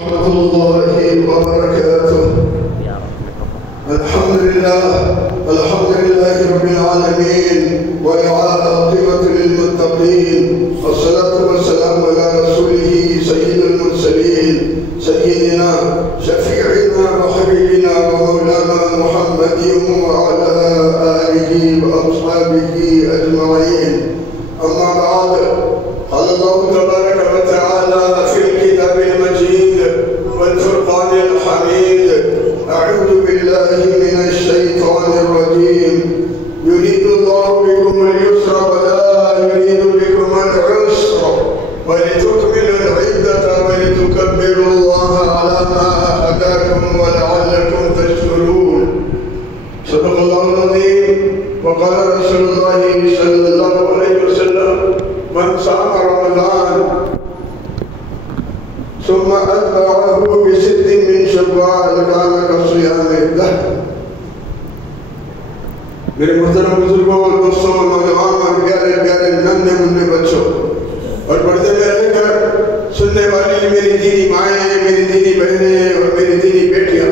ورحمة الله وبركاته. الحمد لله رب العالمين والعاقبة للمتقين، والصلاة والسلام على رسوله سيد المرسلين سيدنا شفيعنا وحبيبنا ومولانا محمد وعلى آله وأصحابه أجمعين. أما بعد، قال الله تبارك وتعالى في الكتاب المجيد والفرقان الحميد: أعوذ بالله من الشيطان الرجيم. يريد الله بكم اليسر ولا يريد بكم العسر ولتكملوا العدة ولتكبروا الله على ما هداكم ولعلكم تشكرون. صدق الله العظيم. وقال رسول الله صلى الله عليه وسلم: من صام رمضان ثم أتبعه بست من شوال كان كصيام الدهر. میرے محترم بزرگوں، دوستوں، نوجوان اور پیارے پیارے ننھے منھے بچوں اور پردے میں رہ کر سننے والی میری دینی مائیں، میری دینی بہنیں اور میری دینی بیٹیاں،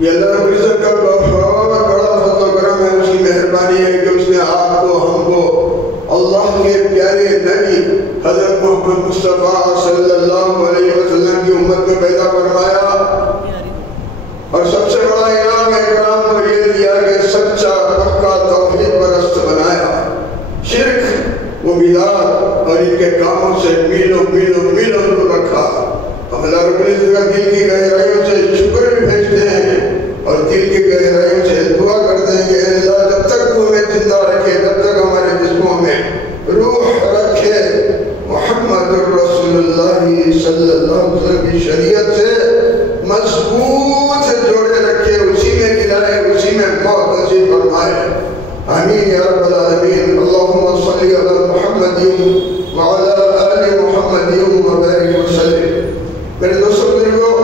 یہ اللہ رب العزت کا بہت بڑا فضل و کرم ہے، اس کی مہربانی ہے کہ اس نے آپ کو، ہم کو اللہ کے پیارے نبی حضرت محمد مصطفیٰ صلی اللہ علیہ وسلم کی امت میں پیدا فرمایا، اور سب سے بڑا انعام اکرام اور یہ دیا کہ سچا پکا توحید پرست بنایا، شرک و بدعت اور ان کے کاموں سے میلوں میلوں میلوں دور رکھا۔ ہم اللہ رب العزت کا دل کی گہرائیوں سے شکر بھی بھیجتے ہیں اور دل کی گہرائیوں سے دعا کرتے ہیں کہ اے اللہ، جب تک تو ہمیں زندہ رکھے، جب تک ہمارے جسموں میں روح رکھے، محمد رسول اللہ صلی اللہ علیہ وسلم کی شریعت سے مضبوط جوڑے رکھے، اسی میں گرائے، اسی میں موت نصیب فرمائے، آمین یا رب العالمین۔ اللہم صلی علی محمد وعلی آل محمد وبارک وسلم۔ میرے دوستوں بزرگوں،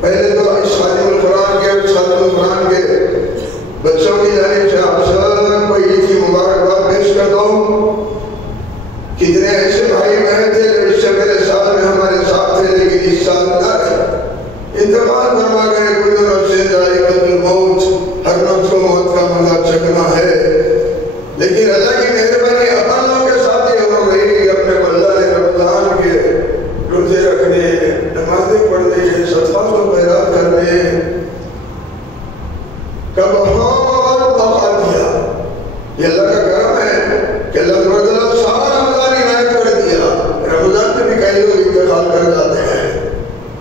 پہلے تو اس خادم القرآن کے بچوں کی جانب سے آپ سب کو عید کی مبارکباد پیش کرتا ہوں۔ کتنے ایسے بھائی بہن تھے جو اس سے پہلے سال میں ہمارے ساتھ تھے لیکن اس سال نہ رہے، انتقال فرما گئے۔ کل نفس ذائقۃ الموت، ہر نفس کو موت کا مزہ چکھنا ہے، لیکن اللہ کی مہربانی اپن لوگوں کے ساتھ یہ ہو رہی کہ اپنے اللہ نے رمضان کے روزے رکھنے، نمازیں پڑھنے، صدقات و خیرات کرنے کا بہت موقع دیا۔ یہ اللہ کا کرم ہے کہ اللہ تعالیٰ سارا رمضان عنایت کر دیا۔ رمضان میں بھی کئی لوگ انتقال کر جاتے ہیں،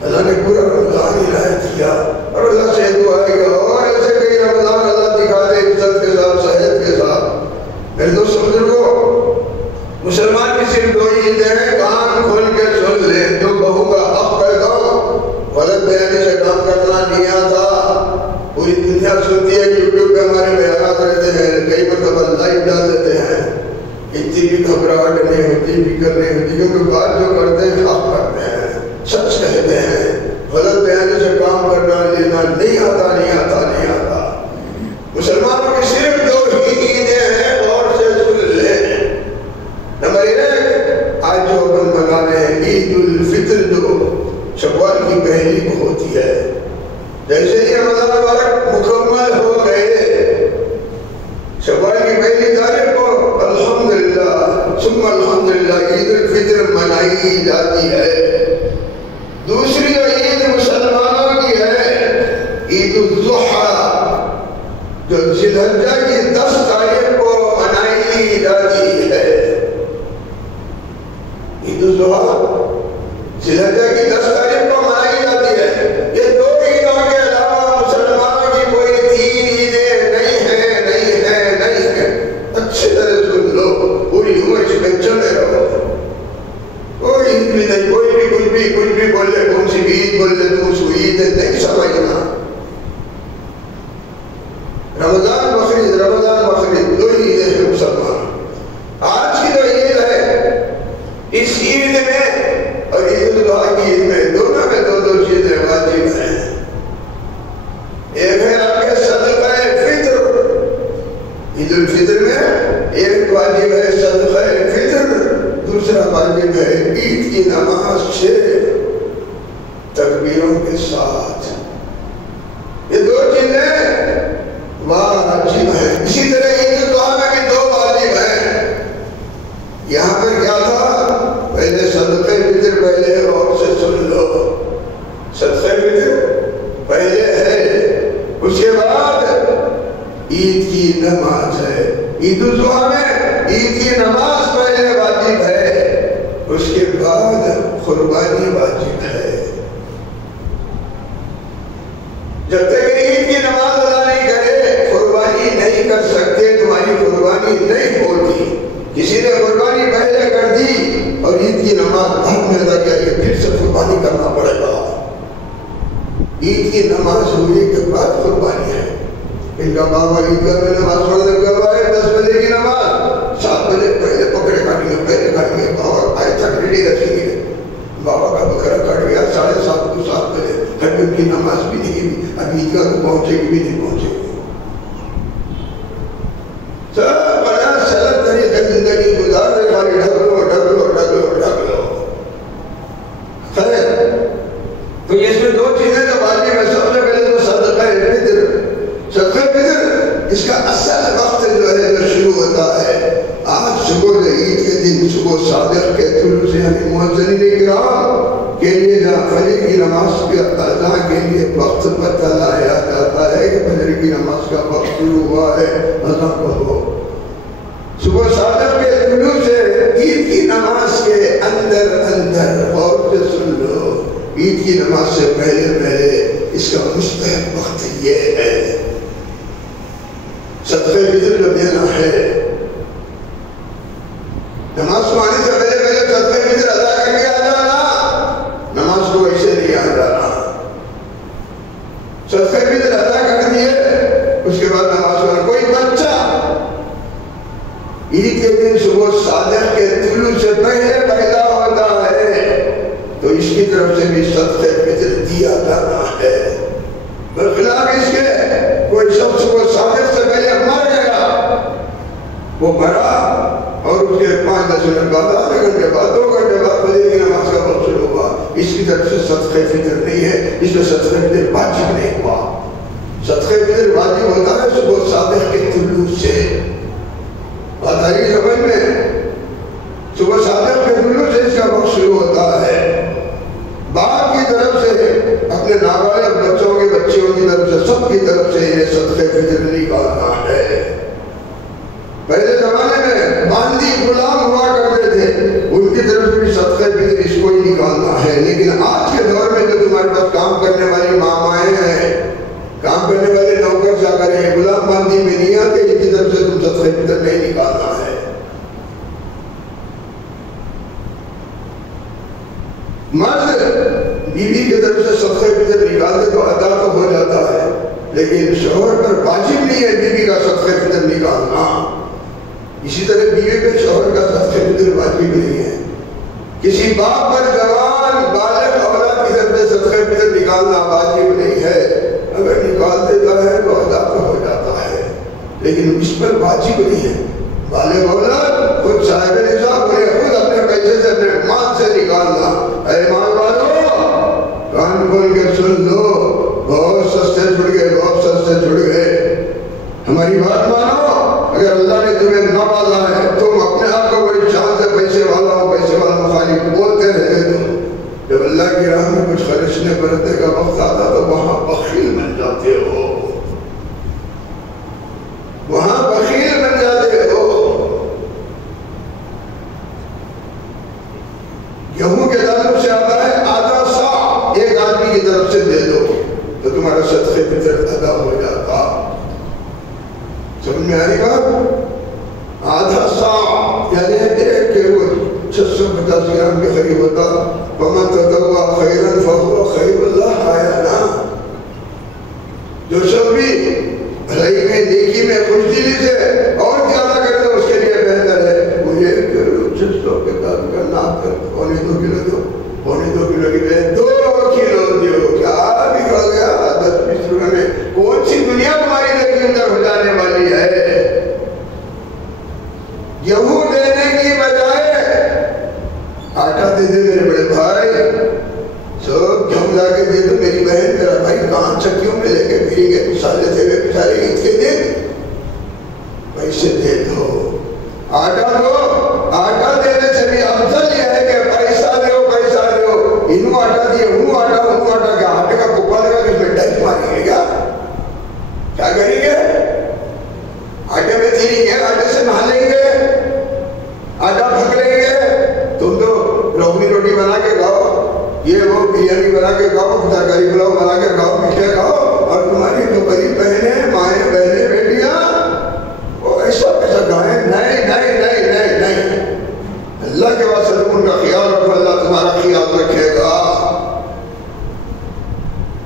اللہ نے پورا رمضان عنایت کیا، اور اللہ سے دعا ہے کہ اور ایسے کئی رمضان اللہ دکھا دے عزت کے ساتھ، صحت کے ساتھ۔ میرے دوست بزرگوں، مسلمان کی صرف دو عیدیں ہیں، کان کھول کے سن لیں۔ جو بہو کا حق پیدا ہو، غلط بیانی سے کام کرنا نہیں آتا۔ پوری دنیا سنتی ہے، یوٹیوب پہ ہمارے بیانات رہتے ہیں، کئی مرتبہ لائیو ڈال دیتے ہیں، اتنی بھی گھبراہٹ نہیں ہوتی، فکر نہیں ہوتی، کیونکہ بات جو کرتے ہیں حق کرتے ہیں، سچ کہتے ہیں۔ غلط بیانی سے کام کرنا لینا نہیں آتا، نہیں آتا، نہیں آتا۔ مسلمانوں کی صرف دو ہی عیدیں ہیں، غور سے سن لیں۔ نمبر 1، آج جو اپن منا رہے ہیں عید الفطر، جو شوال کی پہلی کو ہوتی ہے۔ جیسے ہی رمضان مبارک مکمل ہو گئے، شوال کی پہلی تاریخ کو الحمدللہ ثم الحمدللہ عید الفطر منائی جاتی ہے۔ دوسری جو عید مسلمانوں کی ہے، عید الاضحیٰ، جو ذی الحجہ کی 10 تاریخ کو منائی جاتی ہے۔ عید الاضحیٰ ذی الحجہ کی 10 تاریخ کو منائی جاتی ہے۔ یہ دو عیدوں کے علاوہ مسلمانوں کی کوئی 3 عیدیں نہیں ہیں، نہیں ہیں، نہیں ہیں۔ اچھی طرح سن لو، پوری عمر اس میں چلے رہو۔ کوئی عید بھی نہیں، کوئی بھی کچھ بھی بول لے، کون سی بھی عید بول لے، تم اس کو عید نہیں سمجھنا۔ رمضان بقرعید، رمضان بقرعید، دو عیدیں ہیں مسلمان۔ آج کی جو عید ہے، اس عید میں اور عید الاضحیٰ کی عید میں، دونوں میں دو چیزیں واجب ہیں۔ ایک ہے آپ کے صدقہ فطر، عید الفطر میں ایک واجب ہے صدقہ فطر، دوسرا واجب ہے عید کی نماز سے تکبیروں کے ساتھ. یہ دو چیزیں واجب ہیں. اسی طرح عید الاضحیٰ میں بھی دو واجب ہیں. یہاں پر کیا تھا؟ پہلے صدقہ فطر پہلے اور سے سن لو. صدقہ فطر پہلے ہے، اس کے بعد عید کی نماز ہے. عید الاضحیٰ میں عید کی نماز پہلے واجب ہے، اس کے بعد قربانی واجب ہے. جب تک عید کی نماز ادا نہیں کرے قربانی نہیں کر سکتے. تمہاری قربانی نہیں ہوتی. کسی نے قربانی پہلے کر دی اور عید کی نماز بعد میں ادا کیا، یہ پھر سے قربانی کرنا پڑے گا. عید کی نماز ہونے کے بعد قربانی ہے. ان کا بابا عیدگاہ میں نماز پڑھنے لگا ہے 10 بجے کی نماز، 7 بجے پہلے پکڑے کھائیں گے، پہلے کھائیں گے اور آئے تک ریڈی رکھیں گے. بابا کا بکرا کٹ گیا 7:30 کو 7 بجے، ان کی نماز بھی نہیں ہوئی، اب عیدگاہ کو پہنچے گی بھی نہیں پہنچے گی. سب بڑا سلط طریقے زندگی گزار رہے، خالی ڈھگلو ڈھگلو ڈھگلو ڈھگلو. خیر تو اس میں دو چیزیں جو واجب ہے. سب سے پہلے تو صدقہ فطر. صدقہ فطر اس کا اصل وقت جو ہے جو شروع ہوتا ہے آج صبح عید کے دن صبح صادق کے طلوع سے، یعنی مؤذنین کرام کے لیے جہاں فجر کی نماز کے اذان کے لیے وقت بتلایا جاتا ہے کہ فجر کی نماز کا وقت شروع ہوا ہے، اذان پڑھو. صبح صادق کے طلوع سے عید کی نماز کے اندر غور سے سن لو. عید کی نماز سے پہلے اس کا مستحب وقت یہ ہے. صدقہ فطر جو دینا ہے، نماز کو آنے سے پہلے صدقہ فطر ادا کر کے آ جانا. نماز کو ایسے نہیں آ جانا. صدقہ فطر ادا کر دیے اس کے بعد نماز پڑھنا. کوئی بچہ عید کے دن صبح صادق کے طلوع سے پہلے پیدا ہوتا ہے تو اس کی طرف سے بھی صدقہ فطر دیا جانا ہے. برخلاف اس کے کوئی شخص صبح صادق سے پہلے مر گیا، وہ مرا اور اس کے 5-10 منٹ بعد، آدھے گھنٹے بعد، 2 گھنٹے بعد فجر کی نماز کا وقت شروع ہوا، اس کی طرف سے صدقہ فطر نہیں ہے. اس میں صدقہ فطر واجب نہیں ہوا. صدقہ فطر واجب ہوتا ہے صبح صادق کے طلوع سے. بات آئی سمجھ میں؟ صبح صادق کے طلوع سے اس کا وقت شروع ہوتا ہے. باپ کی طرف سے، اپنے نابالغ بچوں کے بچیوں کی طرف سے، سب کی طرف سے یہ صدقہ فطر نکالنا ہے. پہلے زمانے میں باندی غلام ہوا کرتے تھے، ان کی طرف سے بھی صدقہ فطر اس کو ہی نکالنا ہے. لیکن آج کے دور میں جو تمہارے پاس کام کرنے والی مامائیں ہیں، کام کرنے والے نوکر چاکر ہیں، غلام باندی میں نہیں آتے، ان کی طرف سے تم صدقہ فطر نہیں نکالنا ہے. مرد بیوی کی طرف سے صدقہ فطر نکالتے تو ادا تو ہو جاتا ہے، لیکن شوہر پر واجب نہیں ہے بیوی کا صدقہ فطر نکالنا. اسی طرح بیوی پہ شوہر کا صدقہ فطر واجب نہیں ہے. کسی باپ پر جوان بالغ اولاد کی طرف سے صدقہ فطر نکالنا واجب نہیں ہے. اگر نکال دیتا ہے تو ادا تو ہو جاتا ہے، لیکن اس پر واجب نہیں ہے. بالغ اولاد خود صاحب نصاب انہیں خود اپنے پیسے سے، اپنے مال سے نکالنا. اے مال والو کان کھول کے سن لو، بہت سستے چھڑ گئے، بہت سستے چھڑ گئے. ہماری بات مانو. اگر اللہ نے تمہیں نوازا ہے، تم اپنے آپ کو بڑی شان سے پیسے والا ہو، پیسے والا مخالف بولتے رہے. تم جب اللہ کی راہ میں کچھ خرچنے برتنے کا وقت آتا تو وہاں بخیل بن جاتے ہو، وہاں بخیل بن جاتے ہو. گیہوں کے تعلق سے آتا ہے آدھا سا ایک آدمی کی طرف سے دے دو تو تمہارا صدقہ فطر ادا ہو جاتا. سمجھ میں آ رہی بات؟ آدھا سا یعنی ایک کہ وہ 650 گرام کے قریب ہوتا. وَمَن تَطَوَّعَ خَيْرًا فَهُوَ خَيْرٌ لَهُ. آیا نا؟ جو شخص بھی بھلائی میں، نیکی میں، خوشدلی سے اور زیادہ کرے تو اس کے لیے بہتر ہے. مجھے 600 کے تعلق کا نام کر 2.25 کلو دو، 2.25 کلو کی بہت 2 کلو دیو. کیا بکھا گیا 10-20 روپے میں؟ کون سی دنیا تمہاری لیے اندر ہو جانے والی ہے؟ گیہوں دینے کی بجائے آٹا دے دے میرے بڑے بھائی. سو کے دے دو، میری بہن میرا بھائی کہاں چکیوں میں لے کے پھریں گے مسالے تھے بیچارے عید کے دن، پیسے دے دو، آٹا دو، آٹا دینے سے بھی افضل یہ ہے کہ پیسہ دو، پیسہ دو، انہوں آٹا دیے انہوں آٹا کیا آٹے کا کپا لگا کہ اس میں ڈائٹ ماریں گے کیا کریں گے؟ آٹے میں تیریں گے، آٹے سے نہا لیں گے، آٹا پھک لیں گے، تم تو روغنی روٹی بنا کے کھاؤ، یہ وہ بریانی بنا کے کھاؤ، ترکاری پلاؤ بنا کے کھاؤ، میٹھے کھاؤ، اور تمہاری جو غریب بہنیں مائیں بہنیں بیٹیاں وہ ایسا پیسہ کھائیں؟ نہیں نہیں نہیں نہیں نہیں، اللہ کے واسطے تم ان کا خیال رکھو، اللہ تمہارا خیال رکھے گا۔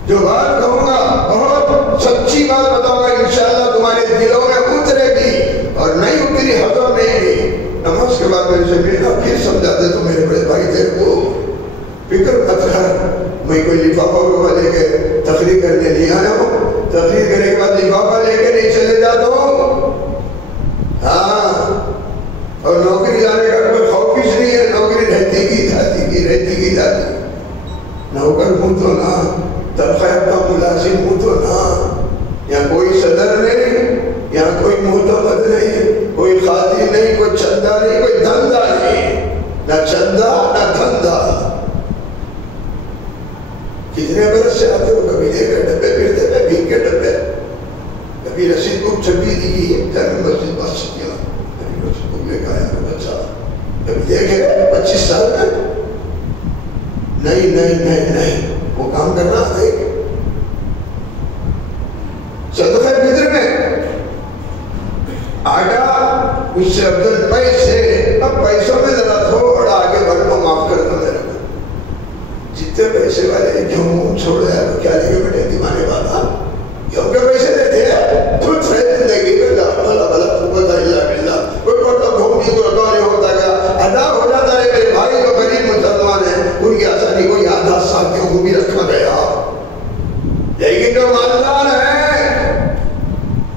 جو بات کہوں گا بہت سچی بات بتاؤں گا، انشاءاللہ تمہارے دلوں میں اترے گی، اور نہیں اتری ہضم نہیں گی۔ نماز کے بعد میرے سے ملنا، پھر سمجھاتے تو میرے بڑے بھائی تیرے کو فکر مت کر، میں کوئی لفافہ لے کے تقریر کرنے نہیں آیا ہوں، تقریر کرنے کے بعد لفافہ لے کے نہیں چلے جاتا ہوں، ہاں، اور نوکری جانے کا کوئی خوف ہی نہیں ہے، نوکری رہتی کی جاتی، نوکر ہوں تو نہ، تنخواہ کا ملازم ہوں تو نہ، یہاں کوئی صدر نہیں، یہاں کوئی معتمد نہیں، کوئی خادم نہیں، کوئی چندہ نہیں، کوئی دھندا نہیں، نہ چندہ نہ دھندا۔ کتنے برس سے آتے ہو؟ کبھی دے کے ڈبے پھرتے ہیں، بھیگ کے ڈبے، کبھی رسید کو چھپی دی ہے جامع مسجد بادشاہ، کبھی رسید کو لے کے آیا بچہ، کبھی دیکھے 25 سال میں نہیں وہ کام کرنا آتے ہیں۔ صدقہ فطر میں آٹا اس سے افضل پیسے، اب پیسوں میں ذرا تھوڑا آگے بڑھنا، معاف کر دو میرے کو، جتنے پیسے والے کیوں چھوڑ دیا تو کیا لے کے بیٹھے دیوانے والا، کیوں کے پیسے دیتے ہیں؟ خود رہے زندگی میں بھلا قوت الا باللہ، کوئی کوئی گھومنے کو نہیں ہوتا گیا، ادا ہو جاتا ہے۔ میرے بھائی جو غریب مسلمان ہیں ان کی آسانی کو یاد ساتھیوں کو بھی رکھا گیا، لیکن جو مالدار ہیں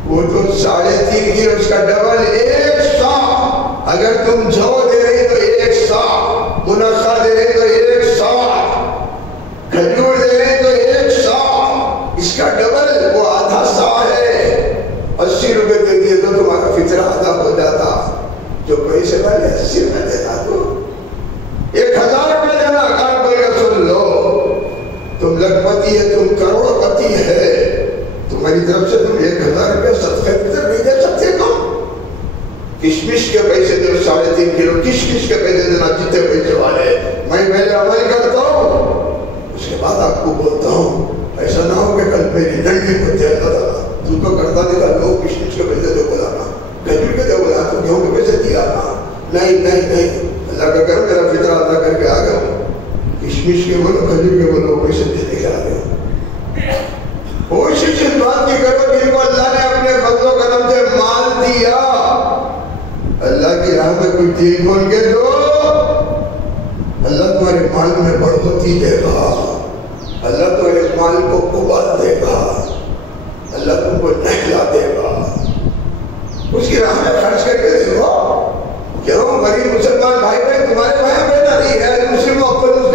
وہ تو 3.5 کلو اس کا ڈبل 100، اگر تم جو دے رہے تو 100، منقع دے رہے تو 100، کھجور دے رہے تو 100، اس کا ڈبل وہ آدھا 100 ہے۔ 80 روپے دے دیے تو تمہارا فطرہ آدھا ہو جاتا، جو پیسے والے 80 روپے دیتا تو 1000 روپے دینا، کان بول کر سن لو، تم لکھپتی ہے، تم کروڑ پتی ہے، تمہاری طرف سے تم 1000 روپے صدقہ فطر نہیں دے سکتے تو کشمش کے پیسے دے، 3.5 کلو کشمش کے پیسے دینا، جتنے پیسے والے میں پہلے عمل کرتا ہوں، اس کے بعد آپ کو بولتا ہوں، ایسا نہ ہو کہ کل میری ڈنڈی کو دے اللہ تو کرتا دیتا، لوگ کشمش کے پیسے دے بولانا، کھجور کے دے بولا تو گیہوں کے پیسے دیا نا، نہیں، اللہ کا کرم میرا فطرہ ادا کر کے آ گیا، کشمش کے بولو کھجور کے بولو پیسے دینے کے آ گیا۔ کوشش اس بات کی کرو جن کو اللہ نے اپنے فضل و کرم سے مال دیا، اللہ کی راہ میں کوئی دل کھول کے دو، اللہ تمہارے مال میں بڑھوتی دے گا، اللہ تمہارے مال کو قوت دے گا، اللہ تم کو نہلا دے گا، اس کی راہ میں خرچ کر کے دیکھو۔ کیوں غریب مسلمان بھائی بہن تمہارے بھائی بہن نہیں ہے، مسلم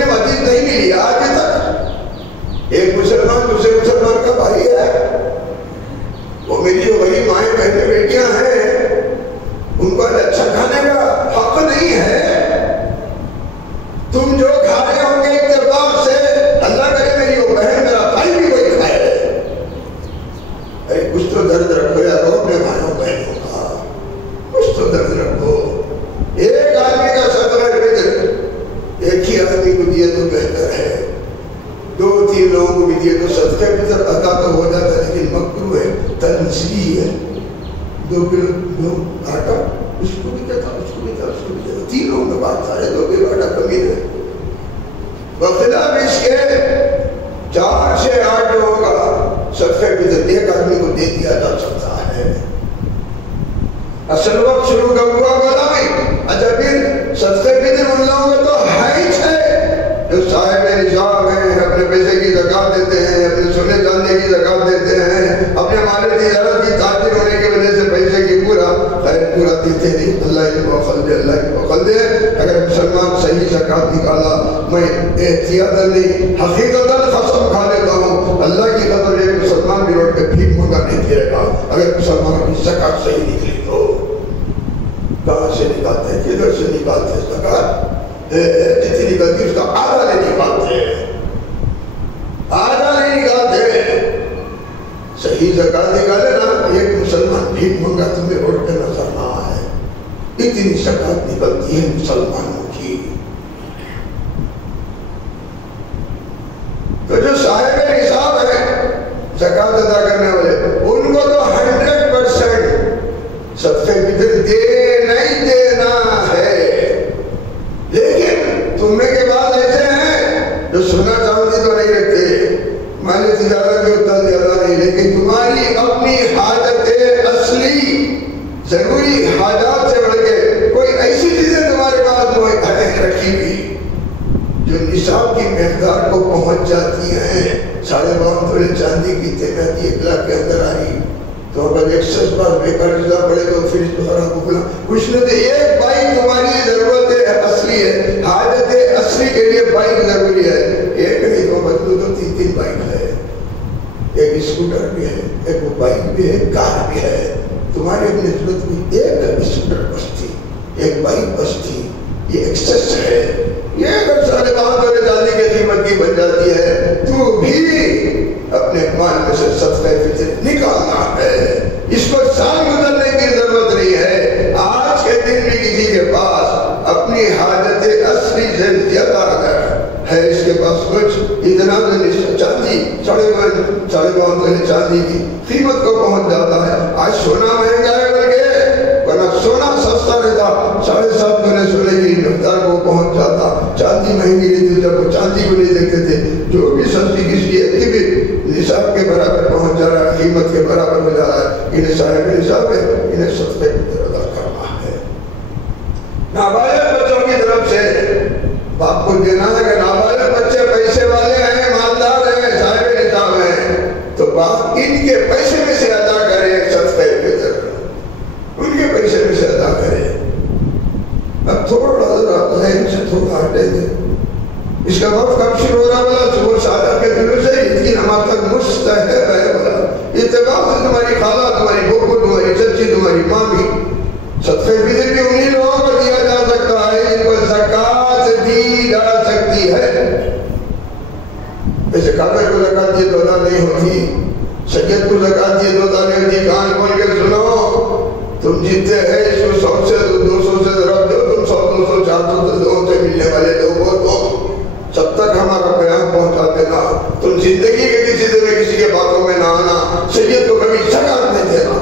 حدیث نہیں ملی آج تک، ایک مسلمان دوسرے مسلمان کا بھائی ہے، وہ میری جو غریب مائیں بہنیں بیٹیاں ہیں ان کو اچھا کھانے کا حق نہیں ہے، تم جو کھا رہے ہوں گے اتفاق سے، اللہ کرے میری وہ بہن میرا بھائی بھی وہی کھائے، ارے کچھ تو درد رکھو یار اپنے بھائیوں بہنوں کا، کچھ تو درد رکھو۔ ایک آدمی کا صدقہ فطر ایک ہی آدمی کو دیے تو بہتر ہے، 2-3 لوگوں کو بھی دیے تو صدقہ فطر ادا تو ہو جاتا ہے، لیکن مکروہ ہے، تنزیہ ہے۔ 2 کلو آٹا اس کو بھی دیتا، اس کو بھی دیتا، اس کو بھی دیتا، 3 لوگوں میں بات سارے 2 کلو آٹا کمی ہے، بخلاف اس کے 4 سے 8 لوگوں کا صدقہ فطر ایک آدمی کو دے دیا جا سکتا ہے۔ اصل وقت شروع کا ہوا بولا میں، اچھا پھر صدقہ فطر ان لوگوں کا تو ہے جو صاحب نصاب ہیں، اپنے پیسے کی زکات دیتے ہیں، اپنے سونے چاندی کی زکات دیتے ہیں، اپنے مال تجارت کی تاجر ہونے کی وجہ سے پیسے کی پورا دیتے نہیں، اللہ ان کو عقل دے، اللہ ان کو عقل دے۔ اگر مسلمان صحیح زکات نکالا، میں احتیاطاً نہیں حقیقتاً قسم کھا لیتا ہوں، اللہ کی قدر ایک مسلمان بھی روڈ پہ بھیک مانگا نہیں پھرے گا اگر مسلمان کی زکات صحیح نکلی تو۔ کہاں سے نکالتے ہیں؟ کدھر سے نکالتے ہیں زکات؟ جتنی نکلتی اس کا آدھا نہیں نکالتے، آدھا نہیں نکالتے۔ صحیح زکات نکالے نا، ایک مسلمان بھیک مانگا تمہیں روڈ پہ نظر نہ آئے، اتنی زکات نکلتی ہے مسلمانوں کی۔ تو جو صاحب نصاب ہے زکات ادا کرنے والے، ان کو تو 100% صدقہ فطر دینا ہی دینا ہے۔ لیکن تم میں کے بعد ایسے ہیں جو سونا چاندی تو نہیں رکھتے، مال تجارت میں اتنا زیادہ نہیں، لیکن تمہاری اپنی حاجت اصلی ضروری حاجات سے بڑھ کے کوئی ایسی چیزیں تمہارے پاس رکھی ہوئی جو نصاب کی مقدار کو پہنچ جاتی ہیں۔ 52 تولے چاندی کی تیماتی 1 لاکھ کے اندر آئی تو اگر ایکسس پاس بے قرضہ پڑے تو پھر اس کو سارا بکلا کچھ نہ دے۔ ایک بائک تمہاری ضرورت اصلی ہے، حاجت اصلی کے لیے بائک ضروری ہے، ایک نہیں تو بدلو تو 3 بائک ہے، ایک اسکوٹر بھی ہے، ایک بائک بھی ہے، کار بھی ہے۔ تمہاری اپنی ضرورت کی ایک اسکوٹر بس تھی، ایک بائک بس تھی، یہ ایکسس ہے۔ یہ اگر 52 تولے چاندی کی قیمت کی بن جاتی ہے تو بھی اپنے مال میں سے صدقہ فطر نکالنا ہے، اس کو سال گزرنے کی ضرورت نہیں ہے۔ آج کے دن بھی کسی کے پاس اپنی حاجت اصلی سے زیادہ اگر ہے، اس کے پاس کچھ اتنا چاندی 52 تولے چاندی کی قیمت کو پہنچ جاتا ہے۔ آج سونا مہنگا ہے بلکہ، ورنہ سونا سستا رہتا، 7.5 تولے سونے کی مقدار کو پہنچ جاتا۔ چاندی مہنگی نہیں تھی، جب وہ چاندی کو نہیں دیکھتے تھے، جو بھی سستی کسی ایک بھی نصاب کے برابر پہنچ جا رہا ہے، قیمت کے برابر ہو جا رہا ہے، انہیں صاحب نصاب ہے، انہیں صدقہ فطر ادا کرنا ہے۔ نابالغ بچوں کی طرف سے باپ کو دینا ہے کہ نابالغ بچے پیسے والے ہیں، مالدار ہیں، صاحب نصاب ہیں، تو باپ ان کے پیسے میں سے ادا کرے صدقہ فطر، ان کے پیسے میں سے ادا کرے۔ اب تھوڑا ذرا ذہن سے تھوڑا ہٹے گے، اس کا وقت کب شروع ہو رہا بلا؟ صبح سادہ کے دنوں سے عید کی نماز تک مستحب ہے بلا۔ اتباع سے تمہاری خالہ، تمہاری بھوپو، تمہاری چچی، تمہاری مامی، صدقہ فطر بھی انہی لوگوں کو دیا جا سکتا ہے جن کو زکات دی جا سکتی ہے۔ ایسے کاغذ کو زکات دیے تو ادا نہیں ہوتی، سید کو زکات دیے تو ادا نہیں ہوتی۔ کان کھول کے سنو، تم جیتے ہیں اس کو 100 سے 200 سے ضرب دو، تم 100 200 400 سے 200 سے ملنے والے لوگوں کو جب تک ہمارا پیغام پہنچاتے نا، تم زندگی کے کسی دن میں کسی کے باتوں میں نہ آنا، سید کو کبھی زکات نہیں دینا۔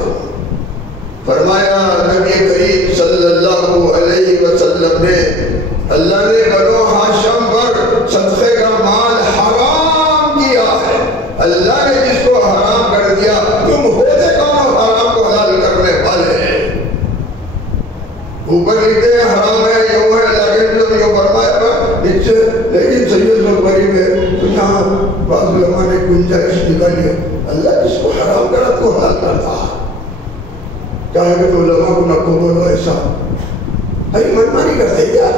فرمایا نبی کریم صلی اللہ علیہ وسلم نے، اللہ نے بنو ہاشم پر صدقے کا مال حرام کیا ہے۔ اللہ نے جس کو حرام کر دیا، تم ہوتے کون حرام کو حلال کرنے والے؟ اوپر لکھتے ہیں حرام ہے، یوں ہے، لیکن یوں فرمایا نیچے، لیکن سید غریب ہے تو یہاں بعض علماء نے گنجائش نکالی ہے، اللہ جس کو حرام کرا تو حلال کرتا، چاہے کہ تو علماء کو نہ بولو ایسا، ارے منمانی کرتے کیا؟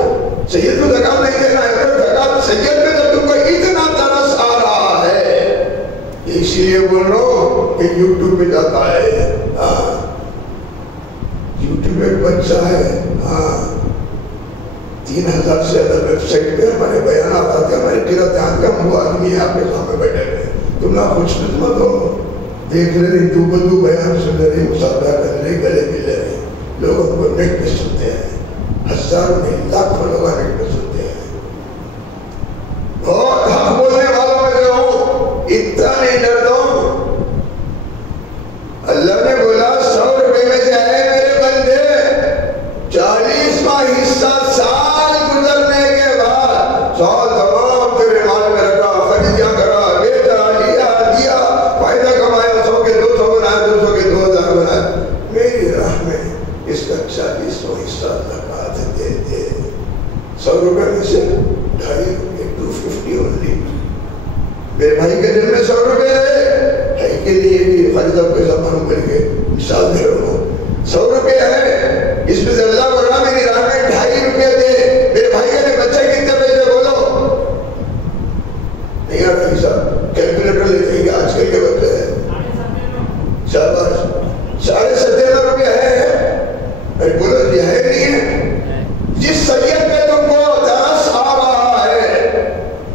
سید کو زکات نہیں دینا ہے، زکات سید میں جب تم کو اتنا ترس آ رہا ہے، اس لیے بول رہا ہوں کہ یوٹیوب پہ جاتا ہے، یوٹیوب ایک بچہ ہے، 3000 سے زیادہ ویب سائٹ پہ ہمارے بیانات آتے ہیں، ہمارے قرات کم وہ آدمی ہے آپ کے سامنے بیٹھے ہوئے، تم نہ خوش قسمت ہو، دیکھ رہے ہیں دو بدو بیان سن رہے، مصابہ کر رہے، گلے مل رہے، لوگوں کو نیٹ پہ سنتے ہیں، ہزاروں نہیں لاکھوں لوگ نیٹ پہ سنتے ہیں، اور حق بولنے والوں میں جو ہوں اتنا نہیں ڈرتا ہوں۔ اللہ نے بولا 100 روپے میں سے آئے میرے بندے، 40واں حصہ سال گزرنے کے بعد، سال تمام تیرے مال میں رکھا، خریدیاں کرا، بیچا، لیا، دیا، فائدہ کمایا، 100 کے 200 بنایا، 200 کے 2000 بنایا، میری راہ میں اس کا 40واں حصہ زکات دے دے۔ 100 روپے میں سے 2.5 روپے، 250 only۔ میرے بھائی کے دل میں 100 روپے ہے کے لیے بھی خریدہ پیسہ معلوم کر کے مثال دے رہا ہوں، 100 روپے ہے، اس میں سے اللہ بڑھا میری راہ میں 2.5 روپے دے۔ میرے بھائی نے بچے کتنے پیسے بولو، نہیں آتا صاحب کیلکولیٹر لیتے ہیں کہ آج کل کے بچے ہیں 7.5 روپیہ ہے. ارے بولو یہ ہے نہیں ہے. جس سید پہ تم کو ترس آ رہا ہے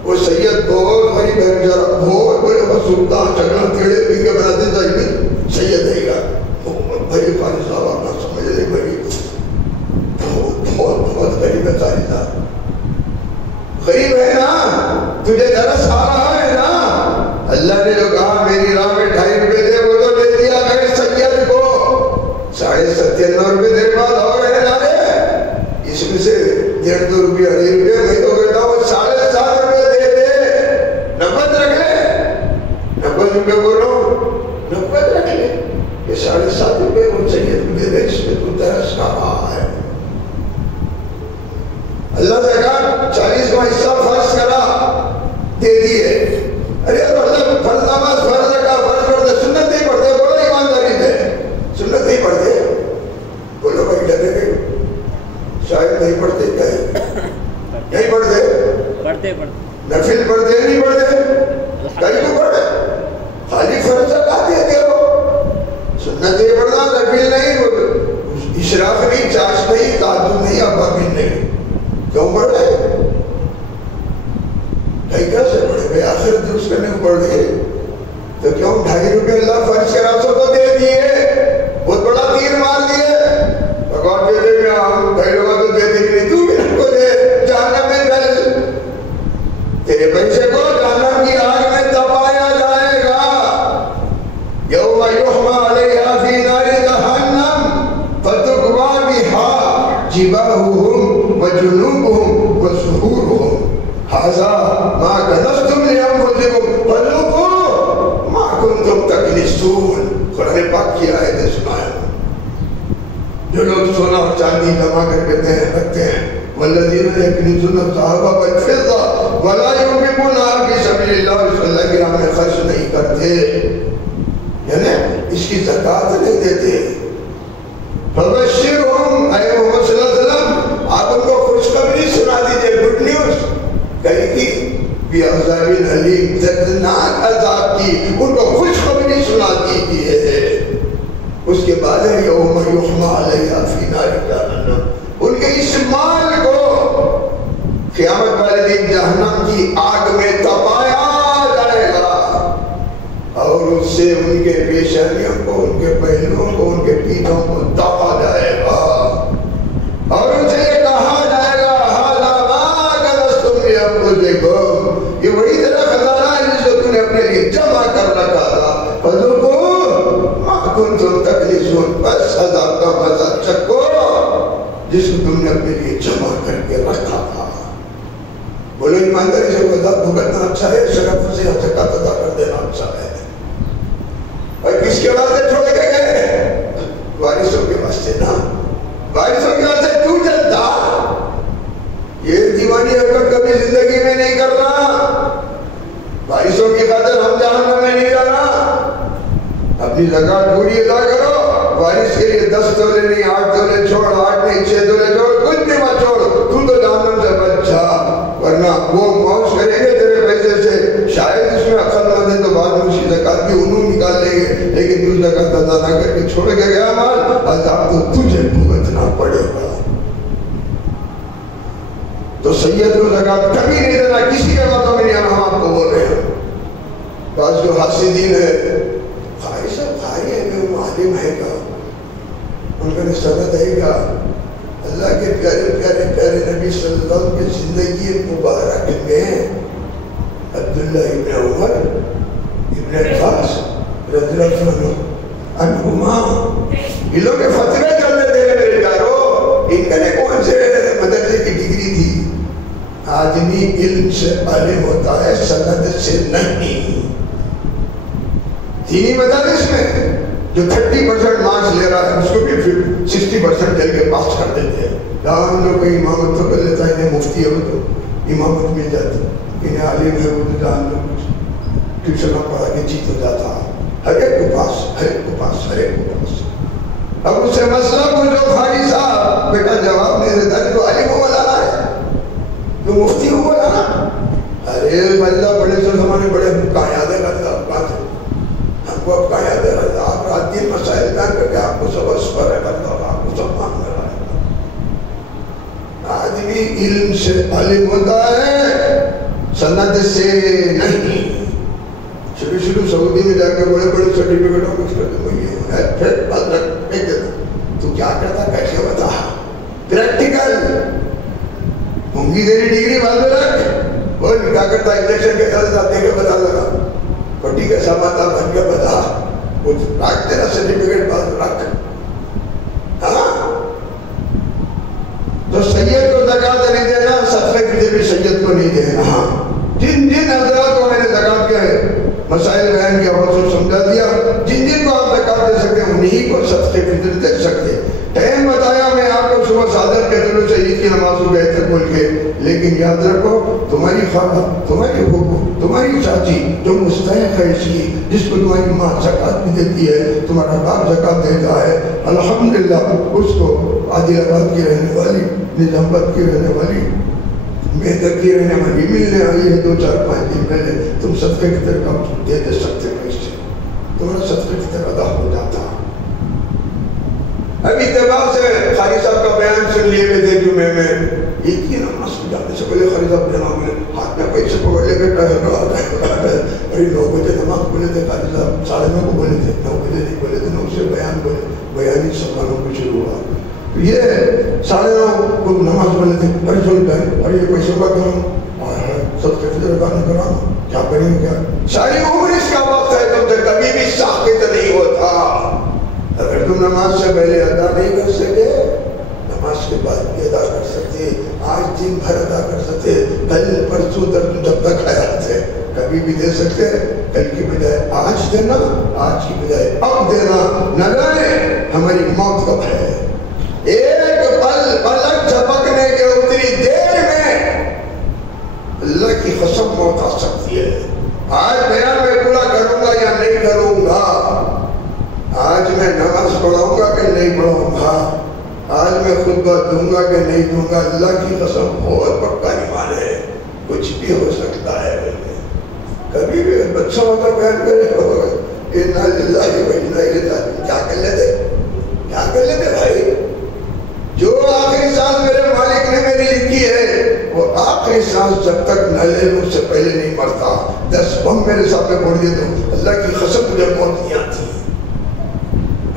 وہ سید بہت غریب ہے بیچارہ, بہت بڑے سلطان چکن ٹیڑے پی کے بناتے تھے سید ہے گا بھائی قاری صاحب آپ نہ سمجھ لیں بھائی بہت بہت بہت غریب ہے قاری صاحب. غریب ہے نا, تجھے ترس آ رہا ہے نا. اللہ نے جو کہا میری راہ میں 2.5 روپے دے وہ تو دے دیا میرے سید کو. 97.5 روپے دیر بعد اور ہے نا رے, اس میں سے 1.5 روپیہ 2.5 روپیہ میں تو کہتا ہوں 7.5 روپے دے دے. نقد رکھ لے, 90 روپے بولو نقد رکھ لے. یہ 7.5 روپے وہ سید دے دے, اس میں تو ترس کھا رہا ہے. اللہ زکات 40 کا حصہ فرض کرا دے دیے. ارے مطلب فرض نماز فرض کا فرض پڑھتے سنت نہیں پڑھتے, بولو ایمانداری سے سنت نہیں پڑھتے. بولو بھائی ڈرے گئے شاید نہیں پڑھتے, نہیں پڑھتے نفل پڑھتے نہیں پڑھتے کہیں کو پڑھتے خالی فرض زکات دیتے ہو. سنت نہیں پڑھنا, نفل نہیں, اشراق نہیں, چاش نہیں, تعجب نہیں, ابابین نہیں. کیوں پڑھ رہے بھائی, کیسے پڑھے بھائی, آخر درست کرنے کو پڑھ رہے تو کیوں 2.5 روپے اللہ فرض کرا سو تو دے دیے, بہت بڑا تیر مار دیے. بغور دے دے میں ہم پہلے وہ تو دے دے نہیں, تو بھی ان کو دے, جہنم میں ڈل, تیرے پیسے کو جہنم کی آگ میں دبایا جائے گا. یوم یحمى علیہا فی نار جہنم فتکوی بہا جباہہم وجنوبہم وظہورہم ھذا ما کنزتم لانفسکم فذوقوا ما کنتم تکنزون. قرآن پاک کی آیت سنایا. جو لوگ سونا اور چاندی جمع کر کے رکھتے ہیں, والذین یکنزون الذھب والفضة ولا ينفقونها فی سبیل اللہ, اس اللہ کی راہ میں خرچ نہیں کرتے, یعنی اس کی زکات نہیں دیتے. فبشرہم, اے محمد صلی اللہ علیہ وسلم آپ ان کو خوشخبری سنا دیجئے, گڈ نیوز کہیں کی بعذاب علیم, دردناک عذاب کی ان کو خوشخبری سنا دیجئے. اس کے بعد ہے یوم یحمى علیہا فی نار جہنم, ان کے اس مال کو قیامت والے دن جہنم کی آگ میں تپایا جائے گا, اور اس سے ان کے پیشانیوں کو, ان کے پہلوؤں کو, ان کے پیٹھوں کو دبا جائے گا, اور ان سے یہ کہا جائے گا ھذا ما کنزتم لانفسکم, یہ وہی تیرا خزانہ ہے جس کو تم نے اپنے لیے جمع کر رکھا تھا. فذوقوا ما کنتم تکنزون, بس عذاب کا مزہ چکو جس کو تم نے اپنے لیے جمع کر کے رکھا تھا. بولو ایمانداری سے عذاب بھگتنا اچھا ہے, شرف سے زکات ادا کر دینا اچھا ہے. اور کس کے واسطے چھوڑ کے گئے؟ وارثوں کے واسطے نا, وارثوں کے واسطے کیوں چلتا؟ یہ دیوانی حرکت کبھی زندگی میں نہیں کرنا. وارثوں کی خاطر ہم جہنم میں نہیں جانا. اپنی زکات پوری ادا کرو, وارث کے لیے 10 تولے نہیں, 8 تولے چھوڑ, 8 نہیں 6 تولے چھوڑ, کچھ بھی مت چھوڑ, تو جہنم سے بچ جا, ورنہ وہ موج کریں گے تیرے پیسے سے. شاید اس میں عقل مند ہے تو بعد میں اس کی زکات بھی انہوں نکال لیں گے, لیکن تو زکات ادا نہ کر کے چھوڑ کے گیا مال, عذاب تو تجھے بھگتنا پڑے گا. تو سید کو زکات کبھی نہیں دینا, کسی کے باتوں میں نہیں آنا. ہم آپ کو بول رہے ہیں بعض جو حاسدین ہے, قاری صاحب قاری ہے کہ وہ عالم ہے گا, ان کا سند ہے گا. اللہ کے پیارے پیارے پیارے نبی صلی اللہ علیہ وسلم کی زندگی مبارک میں عبداللہ ابن عمر ابن عباس رضی اللہ عنہما یہ لوگ کے فتوے چلتے تھے میرے پیارو. ان کا نے کون سے مدرسے کی ڈگری تھی؟ آدمی علم سے عالم ہوتا ہے, سند سے نہیں. دینی مدارس میں جو 30% مارکس لے رہا ہے اس کو بھی 60% دے کے پاس کر دیتے ہیں. ہم لوگ کوئی امامت تو کر لیتا ہے, انہیں مفتی ہے وہ تو امامت مل جاتی, انہیں عالم ہے وہ تو جان لوگ ٹیوشنوں پڑھا کے جیت ہو جاتا. ہر ایک کو پاس, ہر ایک کو پاس, ہر ایک کو پاس. اب اس سے مسئلہ پوچھو قاری صاحب, بیٹا جواب نہیں دیتا, تو عالم ہو بولانا ہے, تو مفتی ہو بولانا. ارے اللہ بڑے سے زمانے بڑے کہاں یاد ہے بات ہے ہم کو اب کہاں یاد ہے آپ رات دن مسائل بیان کر کے آپ کو سب اسپر ہے کرتا اور آپ کو سب مان کر آئے آدمی علم سے عالم ہوتا ہے سند سے نہیں. شروع سعودی میں جا کے بڑے بڑے سرٹیفکیٹوں کچھ کرتے ہیں پھر بات رکھ ایک دیتا تو کیا کرتا کیسے بتا پریکٹیکل ہونگی تیری ڈگری بات رکھ وہ کیا کرتا انجیکشن کے ساتھ دے کے بتا لگا پٹی کے ساتھ بن کے بتا کچھ رکھ تیرا سرٹیفکیٹ بات رکھ. ہاں تو سید کو زکات نہیں دینا صدقے فطر بھی سید کو نہیں دینا. ہاں جن جن حضرات کو میں نے زکات کے مسائل بیان کیا اور سب سمجھا دیا جن جن کو آپ زکات دے سکتے ہیں انہیں کو صدقے فطر دے سکتے. ٹائم بتایا میں آپ کو صبح صادق کے دلوں سے عید کی نماز کو گئے تھے بول کے لیکن یاد رکھو تمہاری خالہ تمہاری پھوپھو تمہاری چاچی جو مستحق ہے اس کی جس کو تمہاری ماں زکات بھی دیتی ہے تمہارا باپ زکات دیتا ہے الحمدللہ اس کو عادل آباد کی رہنے والی نظام آباد کی رہنے والی بہتر کی رہنے والی ملنے آئی ہے 2-4-5 دن پہلے تم صدقے کی طرح دے سکتے ہو اس سے تمہارا صدقے کی طرح ادا ہو جاتا. اب اتباع سے خاری صاحب کا بیان سن لیے میں دے جمعے میں عید کی نماز کو جانے سے پہلے خاری صاحب جناب میں ہاتھ میں پیسے پکڑ لے کے ٹہل رہا تھا ارے 9 بجے نماز بولے تھے خاری صاحب 9:30 کو بولے تھے 9 بجے نہیں بولے تھے 9 سے بیان بولے بیانی سمانوں کو شروع ہوا یہ 9:30 کو نماز بولے تھے ارے چل گئے ارے یہ پیسوں کا کروں اور سب کے فطر ادا نہیں کرا کیا کریں گے کیا ساری عمر اس کا وقت ہے تم سے کبھی بھی ساقط نہیں ہوتا. اگر تم نماز سے پہلے ادا نہیں کر سکے نماز کے بعد بھی ادا کر سکتے آج دن بھر ادا کر سکتے کل پرسوں تک جب تک حیات ہے کبھی بھی دے سکتے کل کی بجائے آج دینا آج کی بجائے اب دینا نہ جانے ہماری موت کب ہے. ایک پل پلک جھپکنے کے اتنی دیر میں اللہ کی قسم موت آ سکتی ہے. آج بیان میں پورا کروں گا یا نہیں کروں گا آج میں نماز پڑھاؤں گا کہ نہیں پڑھاؤں گا آج میں خطبہ دوں گا کہ نہیں دوں گا اللہ کی قسم بہت پکا ایمان ہے کچھ بھی ہو سکتا ہے. کبھی بھی بچوں کا بیان کرے انا للہ و انا الیہ راجعون کیا کر لیتے بھائی جو آخری سانس میرے مالک نے میری لکھی ہے وہ آخری سانس جب تک نہ لے مجھ سے پہلے نہیں مرتا. 10 بم میرے سامنے پھوڑ دیے تو اللہ کی قسم مجھے موت نہیں آتی.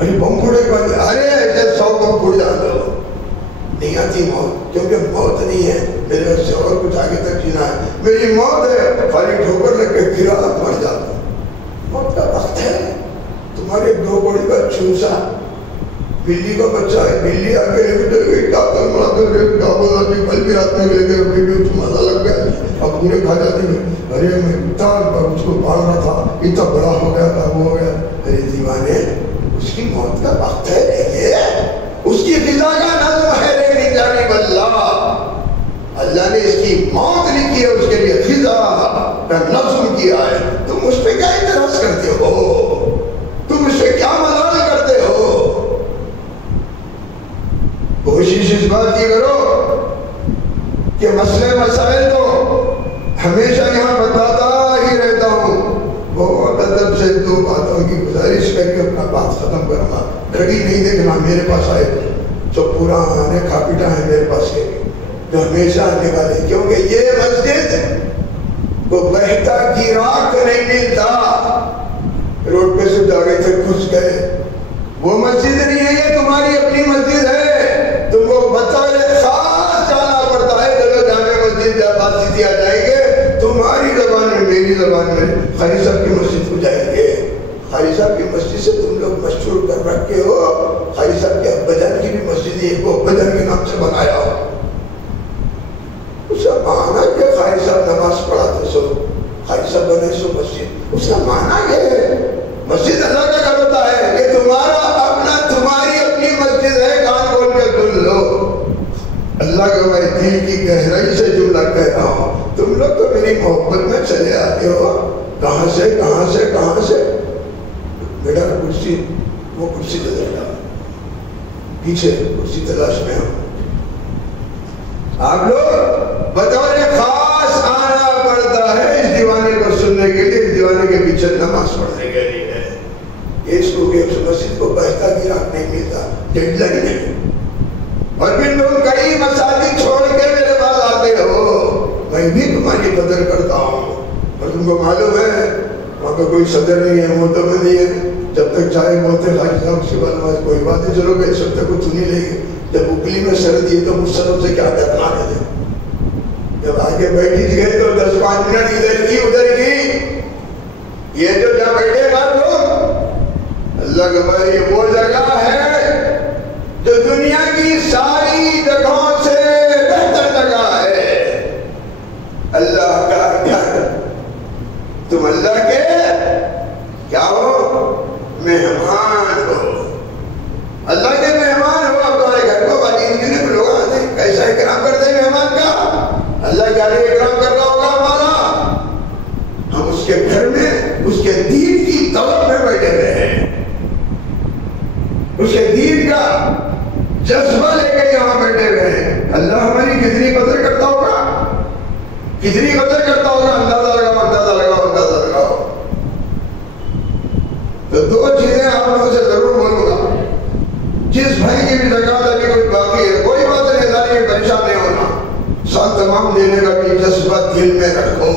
ارے بم پھوڑے کے بعد ارے ایسے 100 بم پھوڑ جاتا نہیں آتی موت کیونکہ موت نہیں ہے میرے سے اور کچھ آگے تک جینا ہے. میری موت ہے خالی ٹھوکر لگ کے گرا مر جاتا. موت کا وقت ہے. تمہارے 2 کوڑی کا چوسا بلی کا بچہ ہے بلی آ کے لے کے کیا کر مراتے ہوئے کیا بولا کہ کل بھی رات میں لے کے بلی اس کو مزہ لگ گیا اب پورے کھا جاتی ہے. ارے میں اتنا اس کو پال رہا تھا اتنا بڑا ہو گیا تھا وہ ہو گیا. ارے دیوانے اس کی موت کا وقت ہے اس کی غذا کا نظم ہے لیکن جانب اللہ نے اس کی موت لکھی ہے اس کے لیے غذا کا نظم کیا ہے. تم اس پہ کیا اعتراض کرتے ہو تم اس پہ کیا ملال کرتے ہو. کوشش اس بات کی کرو کہ مسئلے مسائل تو ہمیشہ یہاں بتاتا ہی رہتا ہوں. بہت ادب سے 2 باتوں کی گزارش کر کے اپنا بات ختم کروں گا. گھڑی نہیں دیکھنا میرے پاس آئے جو پرانے کاپیٹا ہیں میرے پاس کے جو ہمیشہ آنے والے کیونکہ یہ مسجد کو بہتا گراک نہیں ملتا. روڈ پہ سے جا رہے تھے گھس گئے وہ مسجد نہیں ہے یہ تمہاری اپنی مسجد ہے. تم کو بطور خاص جانا پڑتا ہے چلو جامع مسجد جب بات سیدھی آ جائیں گے تمہاری زبان میں میری زبان میں خاری صاحب کی مسجد کو جائیں گے. خاری صاحب کی مسجد سے تم لوگ مشہور کر رکھے ہو. خاری صاحب کے ابا جان کی بھی مسجد ہے وہ ابا جان کے نام سے بنایا ہو. اس کا معنی کہ خاری صاحب نماز پڑھاتے سو خاری صاحب بنے سو مسجد اس کا معنی یہ ہے مسجد اللہ کا گھر ہوتا ہے کہ تمہارا اپنا تمہاری اپنی مسجد ہے. کان کھول کے سن لو اللہ کا میں دل کی گہرائی سے جملہ کہہ رہا ہوں. تم لوگ تو میری محبت میں چلے آتے ہو کہاں سے میرا کرسی وہ کرسی نظر آ پیچھے کرسی تلاش میں ہوں. آپ لوگ بطور خاص آنا پڑتا ہے اس دیوانے کو سننے کے لیے، اس دیوانے کے پیچھے نماز پڑھنے کے لیے. اس کو کہ مسجد کو بہتا گرا نہیں ملتا، ڈیڈ لائن ہے. اور پھر تم کئی مساجد چھوڑ کے میرے پاس آتے ہو، میں بھی تمہاری قدر کرتا ہوں. اور تم کو معلوم ہے وہاں پہ کوئی صدر نہیں ہے، معتمد نہیں ہے. جب تک چائے بولتے خالی صاحب اس کے بعد نماز کوئی بات نہیں، چلو گے سب تک کچھ نہیں لیں گے. جب اکلی میں سردی ہے تو مصرف سے کیا کرنا ہے. جب آگے بیٹھی گئے تو 10-5 منٹ ادھر کی ادھر کی. یہ جو جہاں بیٹھے گا تو اللہ کا بھائی یہ وہ جگہ ہے جو دنیا کی ساری جگہوں سے بہتر جگہ ہے. اللہ کا گھر. تم اللہ کے کیا ہو؟ مہمان ہو. اللہ کے مہمان ہو. اب تمہارے گھر کو باقی انجنے کو لوگ آتے ہیں کیسا اکرام کرتے ہیں مہمان کا. اللہ کیا نہیں اکرام کر رہا ہوگا ہمارا. ہم اس کے گھر میں اس کے دین کی طلب میں بیٹھے ہوئے ہیں، اس کے دین کا جذبہ لے کے یہاں بیٹھے ہوئے ہیں. اللہ ہماری کتنی قدر کرتا ہوگا، کتنی قدر کرتا ہوگا. اندازہ لگاؤ، اندازہ لگاؤ، اندازہ لگاؤ. تو 2 چیزیں آپ لوگوں سے ضرور بولوں گا. جس بھائی کی بھی زکات ابھی کوئی باقی ہے، کوئی بات نہیں، اللہ یہ پریشان نہیں ہونا. سال تمام دینے کا بھی جذبہ دل میں رکھو.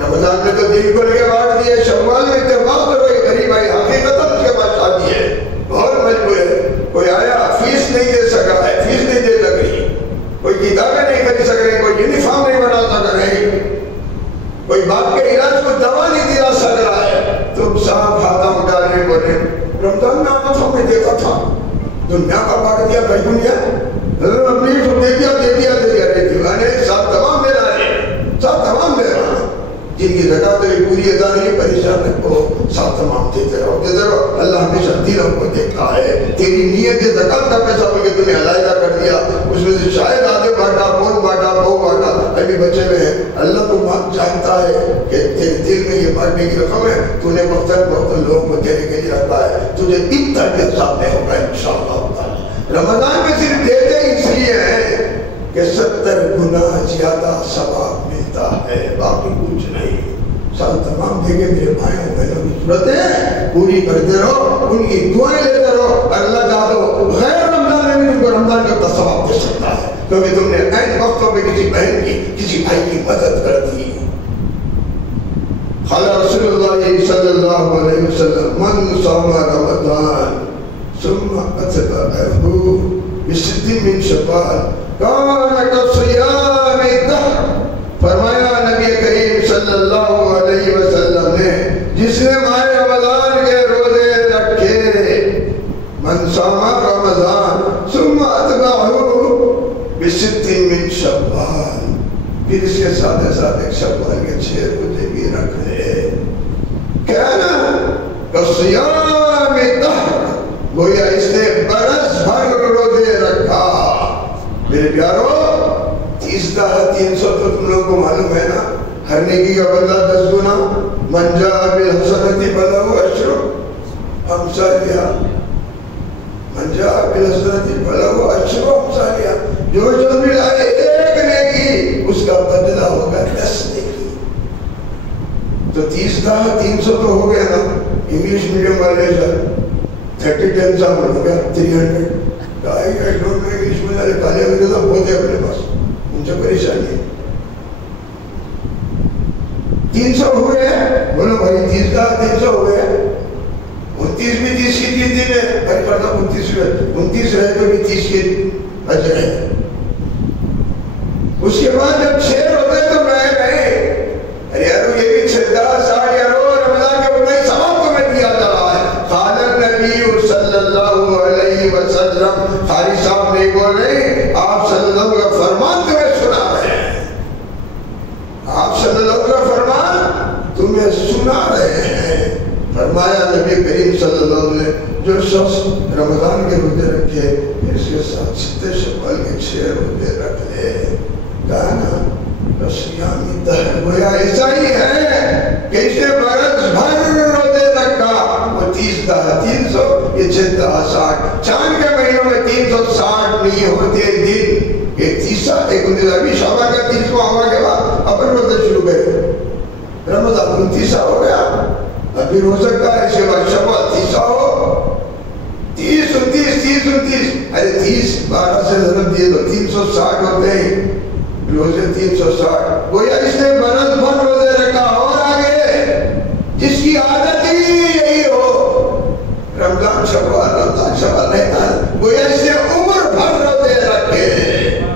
رمضان میں تو دل کو لے کے بانٹ دیے، شوال میں اتفاق تو کوئی غریب بھائی حقیقت اس کے پاس شادی ہے، بہت مجبور ہے. کوئی آیا فیس نہیں دے سکا ہے، فیس نہیں دے سک رہی، کوئی کتابیں نہیں خرید سک رہے، کوئی یونیفارم نہیں بنا سک رہے، کوئی باپ کے علاج کو دوا نہیں دلا سک رہا ہے. تم صاحب ہاتھوں اٹھانے بولے رمضان میں آنکھوں میں دیکھا تھا دنیا کا بانٹ دیا بھائی دنیا اپنی دے دیا دیوانے سب تمام دے رہا ہے، سب تمام دے رہا ہے. جن کی زکات پوری ادا نہیں پریشان رکھو، سب تمام دیتے رہو. اللہ ہمیشہ دلوں کو دیکھتا ہے. تیری نیت زکات کا پیسہ بول کے تمہیں علیحدہ کر دیا، اس میں سے شاید آدھے بانٹا، پون بانٹا، بہو بانٹا، ابھی بچے میں ہے. اللہ تو بات جانتا ہے کہ تیرے دل میں یہ بانٹنے کی رقم ہے، تو نے وقتاً وقتاً لوگوں کو دینے کے لیے رکھا ہے. تجھے اتنا بھی سامنے ہوگا انشاءاللہ. رمضان میں صرف دیتے اس لیے ہیں کہ 70 گنا زیادہ ثواب ملتا ہے، باقی کچھ نہیں. سال تمام دے کے میرے بھائیوں بہنوں کی صورتیں پوری کرتے رہو، ان کی دعائیں لیتے رہو. اللہ چاہ دو غیر رمضان میں بھی تم کو رمضان کا ثواب دے سکتا ہے، کیونکہ تم نے عین وقتوں پہ کسی بہن کی، کسی بھائی کی مدد کر دی. قال رسول اللہ صلی اللہ علیہ وسلم من صام رمضان ثم اتبعه بست من شوال كان كصيام الدهر. فرمایا نبی کریم صلی اللہ علیہ وسلم نے جس نے ماہ رمضان کے روزے رکھے، من صام رمضان ثم اتبعه بست من شوال، پھر اس کے ساتھ ساتھ ایک شوال کے 6 روزے بھی رکھ لے، كان كصيام الدهر، گویا اس نے برس بھر روزے رکھا. میرے پیارو 30,300 تو تم لوگوں کو معلوم ہے نا. ہر نیکی کا بدلہ 10 گنا. من جاء بالحسنۃ فلہ عشر امثالها، من جاء بالحسنۃ فلہ عشر امثالها. جو جو بھی لائے ایک نیکی اس کا بدلہ ہوگا 10 نیکی. تو 30,300 تو ہو گیا نا. انگلش میڈیم والے سر 30 سال ہو گیا 300. I don't know English میں جارے کالے انگریزہ بولتے اپنے پاس، ان سے پریشانی ہے. 300 ہوئے ہیں، بولو بھائی 30,300 ہوئے ہیں. 29 بھی 30 کی گنتی میں بھائی پڑھتا 29 رہے تو بھی 30 کے اجر ہے. اس کے بعد جب 6 روزے تو رہے ارے یارو یہ بھی 60 یارو رمضان کے اتنا ہی ثواب تمہیں دیا جا رہا ہے. قال النبی صلی اللہ علیہ وسلم، قاری صاحب نہیں بول رہے، آپ صلی اللہ علیہ وسلم کا فرمان تمہیں سنا رہے ہیں. آپ صلی اللہ علیہ وسلم کا فرمان تمہیں سنا رہے ہیں. فرمایا نبی کریم صلی اللہ علیہ وسلم جو شخص رمضان کے روزے رکھے پھر اس کے ساتھ 6 شوال کے 6 روزے رکھ لے، کہنا صیام الدہر، گویا ایسا ہی ہے کہ اس نے برس بھر روزے رکھا. وہ 30,300 یہ 60 چاند کے مہینوں میں 360 نہیں ہوتے دن. ایک 30 ایک 19 شعبان کا 30واں ہوا کے بعد 29 ہو گیا، ابھی ہو سکتا ہے اس کے بعد شوال 30 ہو، 30 29 ارے 30 12 سے ضرب دیے تو 360 ہوتے ہیں روزے 360. گویا اس نے برس بھر روزے رکھا. اور آگے جس کی عادت ہی یہی ہو رمضان شوال رہتا ہے، گویا اس نے عمر بھر روزے رکھے،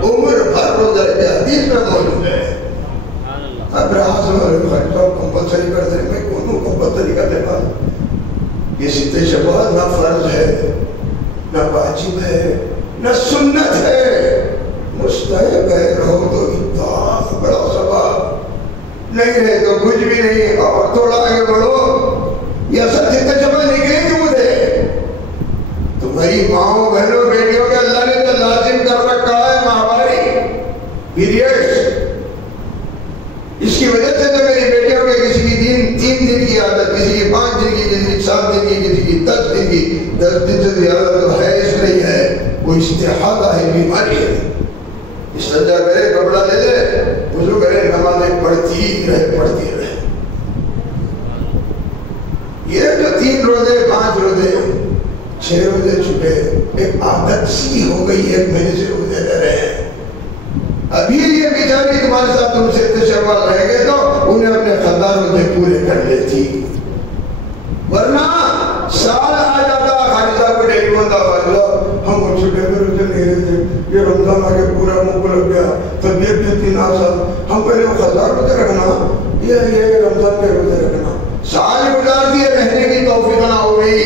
عمر بھر روزے رکھے. حدیث میں موجود ہے. اب رہا کمپلسری کرتے میں کونوں کمپلسری کرنے والا. یہ ستہ شوال نہ فرض ہے نہ واجب ہے نہ سنت ہے، مستحب ہے. رہو تو اتنا بڑا ثواب، نہیں رہے تو کچھ بھی نہیں. اور تھوڑا آگے بڑھو، یہ اصل ستہ شوال نکلے کیوں تھے؟ تمہاری ماؤں بہنوں بیٹیوں کے اللہ نے تو لازم کر رکھا ہے ماہواری پیریڈز. اس کی وجہ سے تو میری بیٹیوں کے کسی کی 3 دن کی عادت، کسی کی 5 دن کی، کسی کی 7 دن کی، کسی کی 10 دن کی. 10 دن سے زیادہ تو ہے اس نہیں ہے، وہ استحاضہ ہے، بیماری ہے. استنجا کرے، کپڑا لے لے، وضو کرے، نمازیں پڑھتی رہے. یہ جو 3 روزے 5 روزے 6 روزے چھٹے، ایک عادت سی ہو گئی. 1 مہینے سے روزے لے رہے ہیں. ابھی یہ بیچاری تمہارے ساتھ تم سے شوال رہ گئے تو انہیں اپنے قضا روزے پورے کر لیتی، ورنہ سال آ جاتا. خالی صاحب کو ٹیلی فون تھا، ہم وہ چھٹے میں روزے نہیں رہتے، یہ رمضان آگے پورا منہ کو لگ گیا، طبیعت بھی 3 سال. ہم پہلے وہ قضا روزے رکھنا، یہ رمضان کے روزے رکھنا. سال گزار دیے، رہنے کی توفیق نہ ہوئی.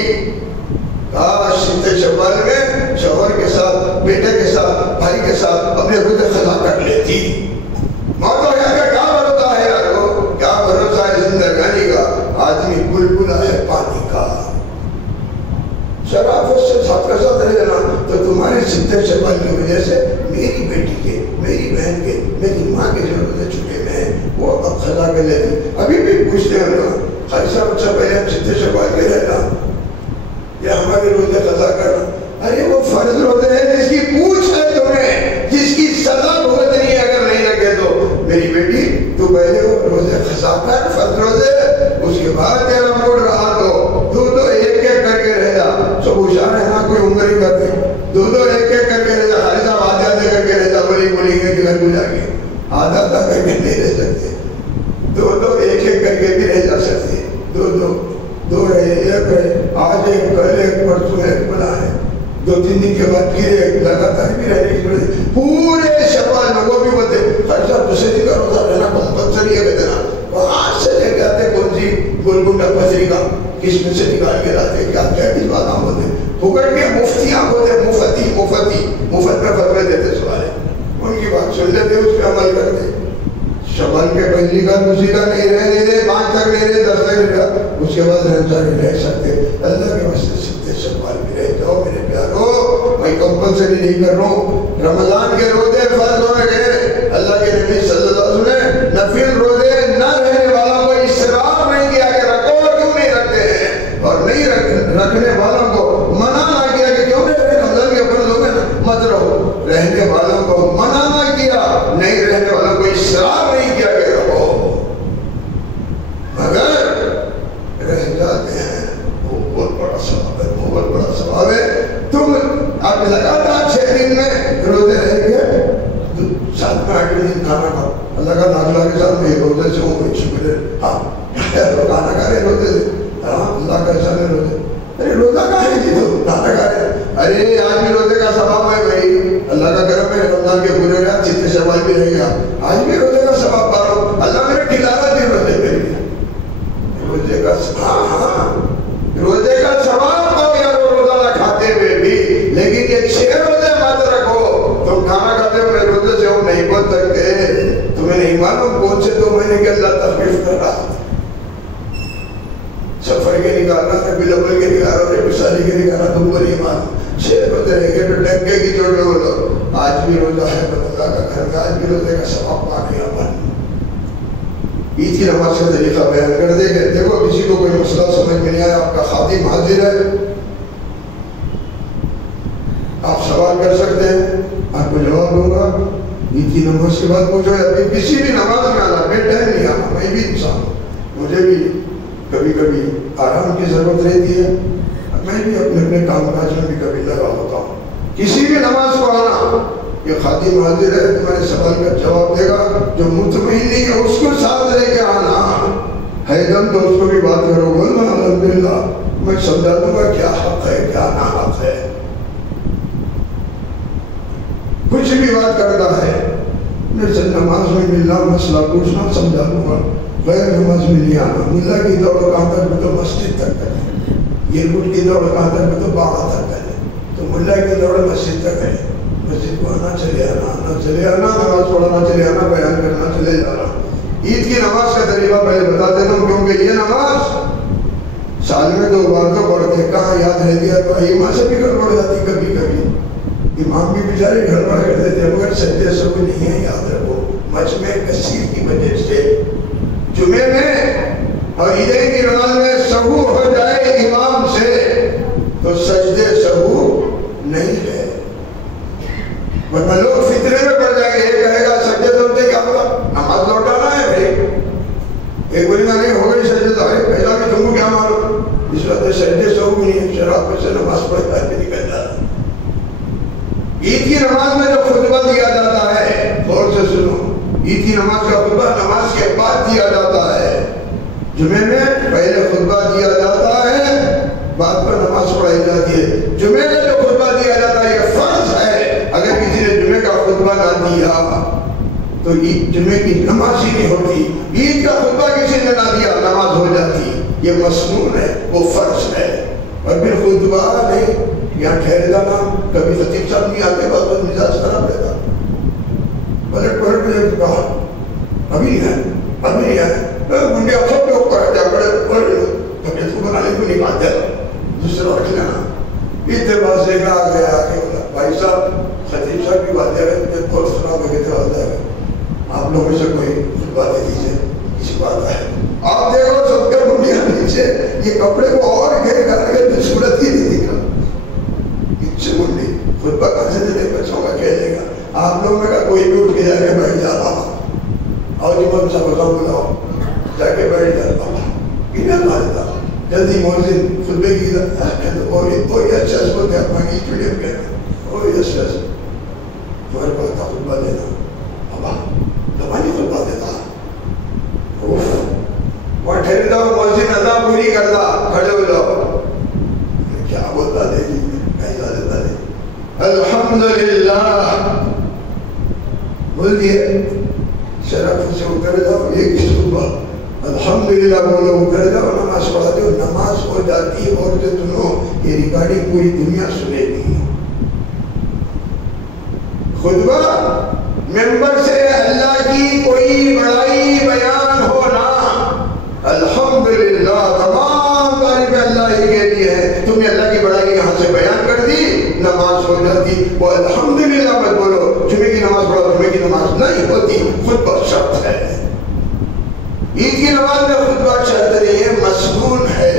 ستہ شوال میں شوہر کے ساتھ، بیٹے کے ساتھ، بھائی کے ساتھ اپنے روزے قضا کر لیتی. موت ہو جائے گا، کیا بھروسہ ہے یارو، کیا بھروسہ ہے زندگانی کا. آدمی بلبلا ہے پانی کا. شرافت سے ساتھ کا ساتھ رہ جانا تو تمہارے ستہ شوال کی وجہ سے میری بیٹی کے، میری بہن کے، میری ماں کے جو روزے چھٹے میں ہیں وہ اب قضا کر لیتی. ابھی بھی پوچھتے ہیں نا خالی صاحب اچھا پہلے ہم ستہ شوال کے رہنا یا ہمارے روزے قضا کرنا. ارے وہ فرض روزے ہیں جس کی پوچھ ہے تمہیں، جس کی سزا بھگتنی ہے. اگر نہیں رکھے تو میری بیٹی تو پہلے وہ روزے قضا کر، فرض روزے، اس کے بعد تیرا موڈ رہا تو ایک کر کے رہ جا. سب ہوشیار ہے نا، کوئی عمر ہی کر دے، 2 ایک کر کے رہ جا. خالی صاحب آدھے کر کے رہ جا، بولیں گے کہ گھر کو جا کے آدھا کر کے نہیں رہ سکتے. 2 ایک کر کے بھی رہ جا سکتے. 2 رہے، 1 رہے، آج ایک، کل ایک، پرسوں ایک بنا ہے، 2-3 دن کے بعد پھر ایک، لگاتار بھی رہنے کی ضرورت ہے. پورے شوال میں وہ بھی بولتے خالی صاحب دوسرے دن کا روزہ رہنا کمپلسری ہے. کہتے نا وہاں سے لے کے آتے کون سی گولگنڈا پتری کا کس میں سے نکال کے لاتے، کیا کس بات ہم بولتے پکڑ کے مفتیاں بولتے، مفت میں فتوے دیتے. سوال ان کی بات سن لیتے، اس پہ عمل کرتے. شوال کے پہلی کا دوسری کا نہیں رہے، 5 تک نہیں رہے، 10 تک رہا، اس کے بعد رمضان نہیں رہ سکتے. اللہ کے واسطے ستہ شوال بھی رہ جاؤ میرے پیارو. میں کمپلسری نہیں کر رہا ہوں. رمضان کے روزے فرض ہو گئے. اللہ کے نبی صلی اللہ علیہ وسلم نے نفل روزے نہ رہنے والوں کو اصرار نہیں کیا کہ رکھو، کیوں نہیں رکھتے ہیں، اور نہیں رکھنے والوں کو منع نہ کیا کہ کیوں نہیں رہے. رمضان کے فرض ہو گئے مت رہو. رہنے والوں کو منع نہ کیا، نہیں رہنے والوں کو اصرار نہیں کیا کہ رہو، مگر رہ جاتے ہیں. وہ بہت بڑا ثواب ہے، بہت بڑا ثواب ہے. تم اب لگاتار 6 دن میں روزے رہ گئے، 7 میں 8 دن کھانا کھاؤ. اللہ کا ناخلا کے ساتھ میں روزے سے ہوں، شکر ہے. ہاں کھانا کھا رہے روزے سے، ہاں اللہ کا احسان ہے روزے. ارے روزہ کہاں ہے جی، تو کھانا کھا رہے. ارے آج بھی روزے کا ثواب ہے بھائی، اللہ کا کرم ہے. رمضان کے پورے رات ستہ شوال بھی رہ گیا، آج بھی روزے کا ثواب پا رہا ہوں. اللہ میرے کھلانا دی روزے پہ، روزے کا روزے کا ثواب پاؤ یار روزہ نہ کھاتے ہوئے بھی. لیکن یہ 6 روزے مت رکھو. تم کھانا کھاتے ہو، میں روزے سے ہوں نہیں بول سکتے. تمہیں نہیں معلوم کون سے 2 مہینے کے اللہ تخفیف کر رہا. سفر کے نکال رہا، ربیع الاول کے نکال رہا، ربیع ثانی کے نکال رہا. تم کو نہیں معلوم 6 روزے رہ گئے تو ڈنکے کی چوٹ لو. آج بھی روزہ ہے اللہ کا گھر کا، آج بھی روزے کا ثواب پا گیا. عید کی نماز کا طریقہ بیان کر دے گا. دیکھو کسی کو کوئی مسئلہ سمجھ میں نہیں آیا، آپ کا خادم حاضر ہے، آپ سوال کر سکتے ہیں، آپ کو جواب دوں گا. عید کی نماز کے بعد پوچھو، ابھی کسی بھی نماز میں آنا، میں ٹائم نہیں آنا، میں بھی انسان ہوں. مجھے بھی کبھی کبھی آرام کی ضرورت رہتی ہے، میں بھی اپنے کام کاج میں بھی کبھی لگا ہوتا ہوں۔ کسی بھی نماز پڑھانا، یہ خادم حاضر ہے تمہارے سوال کا جواب دے گا، جو مطمئن نہیں ہے اس کو ساتھ لے کے آنا ہے دم تو اس کو بھی بات کرو، بولنا الحمدللہ، میں سمجھا دوں گا کیا حق ہے کیا نا حق ہے۔ کچھ بھی بات کرتا ہے جیسے نماز میں ملنا مسئلہ پوچھنا سمجھا دوں گا، غیر نماز میں نہیں آنا۔ ملا کی دوڑ کہاں تک تو مسجد تک کرے، یہ گٹ کی دوڑ کہاں تک تو باغ تک کرے، تو ملا کی دوڑ مسجد تک ہے، مسجد کو آنا چلے آنا، نماز پڑھنا چلے آنا، بیان کرنا چلے جانا۔ عید کی نماز کا طریقہ پہلے بتا دیتا ہوں، کیونکہ یہ نماز سال میں 2 بار تو پڑھتے، کہاں یاد رہ گیا، امام سے بھی گڑبڑ جاتی کبھی کبھی، امام بھی بیچارے گڑبڑ کر دیتے، مگر سجدے سب نہیں ہے، یاد رکھو مجمع کثیر کی وجہ سے جمعے میں اور عیدین کی نماز میں سہو ہو جائے امام سے تو سجدے سہو نہیں ہے، ورنہ لوگ فتنے میں پڑ جائیں گے۔ یہ کہے گا سجدے سہو کیا ہوگا، نماز لوٹانا ہے بھائی، ایک بڑی نہیں ہو گئی سجدے سہو، پہلا بھی تم کو کیا معلوم، اس وقت سجدے سہو بھی نہیں، شراب سے نماز پڑھ کر کے نکل جاتا۔ عید کی نماز میں جو خطبہ دیا جاتا ہے، غور سے سنو، عید کی نماز کا خطبہ نماز کے بعد دیا جاتا ہے۔ جمعے میں پہلے خطبہ دیا جاتا ہے، بعد میں نماز پڑھائی جاتی ہے۔ جمعے میں جو خطبہ دیا جاتا ہے یہ فرض ہے، اگر کسی نے جمعے کا خطبہ نہ دیا تو عید جمعے کی نماز ہی نہیں ہوتی۔ عید کا خطبہ کسی نے نہ دیا نماز ہو جاتی، یہ مسنون ہے، وہ فرض ہے۔ اور پھر خطبہ نہیں، یہاں ٹھہرے جانا، کبھی خطیب صاحب نہیں آتے، بس مزاج خراب رہتا، پلٹ میں کہا ابھی نہیں ہے، ابھی نہیں ہے، منڈیا سب لوگ کرتے ہیں، بڑے طبیعت کو بنانے کو نہیں پاتے، دوسرا رکھ لینا۔ اتباع سے کہا گیا کہ بھائی صاحب خطیب صاحب کی باتیں رہتے ہیں، بہت خراب ہے، کہتے ہوتا ہے آپ لوگوں سے کوئی باتیں دیجیے، کسی بات ہے آپ دیکھو سب کے منڈیا نیچے، یہ کپڑے کو اور گھیر کر کے صورت ہی نہیں دکھا، نیچے منڈی خطبہ کہاں سے دے بچوں کا کہے گا۔ آپ لوگوں نے کہا کوئی بھی اٹھ کے جا کے بیٹھ جاتا اور جو مجھ سے بلاؤ جا کے بیٹھ جاتا انہیں مارتا جلدی مؤذن خطبے کی کوئی اچھا سوچ ہے اپنا کی چڑیا کہتے ہیں کوئی اچھا تمہارے پاس تھا خطبہ دینا ابا زبانی خطبہ دیتا وہاں ٹھہرتا ہوں مؤذن ادا پوری کرتا کھڑے ہو جاؤ کیا بولتا دے کیسا دیتا دے الحمدللہ بول دیے شرف سے اتر جاؤ، ایک صبح الحمدللہ بولو اتر جاؤ، نماز پڑھا دو، نماز ہو جاتی ہے۔ اور جو سنو یہ ریکارڈنگ پوری دنیا سنے گی۔ خطبہ ممبر سے اللہ کی کوئی بڑائی بیان ہونا، الحمدللہ تمام تعریف اللہ ہی کے لیے ہے، تم نے اللہ کی بڑائی یہاں سے بیان کر دی، نماز ہو جاتی۔ وہ الحمدللہ مت بولو جمعے کی نماز پڑھو، جمعے کی نماز نہیں ہوتی، خطبہ شرط ہے۔ عید کی نماز میں خطبہ شرط نہیں ہے، مسنون ہے،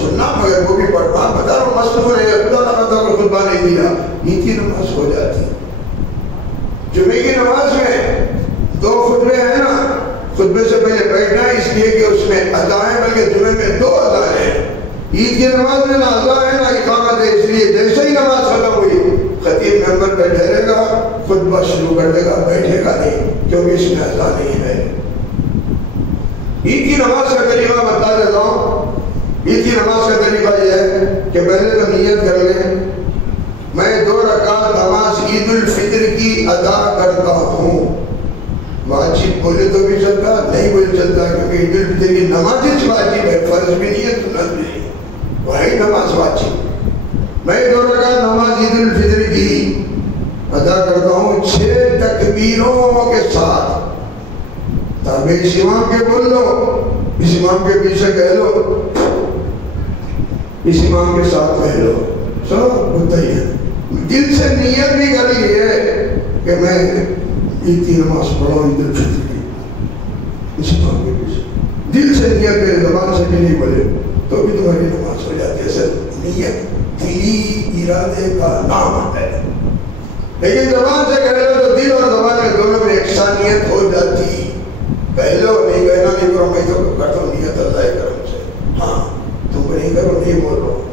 سننا مگر وہ بھی پڑھنا، بتا رہا ہوں مسنون ہے، خدا نہ خدا کو خطبہ نہیں دیا، عید کی نماز ہو جاتی۔ جمعے کی نماز میں 2 خطبے ہیں نا، خطبے سے پہلے بیٹھنا ہے اس لیے کہ اس میں ادا ہے، بلکہ جمعے میں 2 ادا ہیں۔ عید کی نماز میں نہ ادا ہے نہ اقامت ہے، اس لیے جیسے ہی نماز ختم ہوئی خطیب ممبر پہ ٹھہرے گا، خطبہ شروع کر دے گا، بیٹھے گا نہیں، کیونکہ اس میں ادا نہیں ہے۔ عید کی نماز کا طریقہ بتا دیتا ہوں۔ عید کی نماز کا طریقہ یہ ہے کہ پہلے تو نیت کر لیں، میں 2 رکعت نماز عید الفطر کی ادا کرتا ہوں۔ واجب بولے تو بھی چلتا، نہیں بولے چلتا، کیونکہ عید الفطر کی نماز واجب ہے، فرض بھی نہیں ہے، سنت بھی نہیں، وہی نماز واجب۔ میں 2 رکعت نماز عید الفطر کی ادا کرتا ہوں 6 تکبیروں کے ساتھ۔ تابع اس امام کے بول لو، اس امام کے پیچھے کہہ لو، اس امام کے ساتھ کہہ لو، سب ہوتا ہی ہے۔ دل سے نیت بھی کر لی ہے کہ میں عید کی نماز پڑھا عید الفطر کی، اس امام کے پیچھے دل سے نیت میرے زبان سے بھی نہیں بولے تو بھی تمہاری نماز ہو جاتی ہے۔ صرف نیت دلی ارادے کا نام ہے، لیکن زبان سے کہہ لو تو دل اور زبان میں دونوں میں یکسانیت ہو جاتی۔ کہہ لو نہیں کہنا نہیں کرو میں تو کرتا ہوں نیت اللہ کرم سے، ہاں تم نہیں کرو نہیں بول رہا ہوں،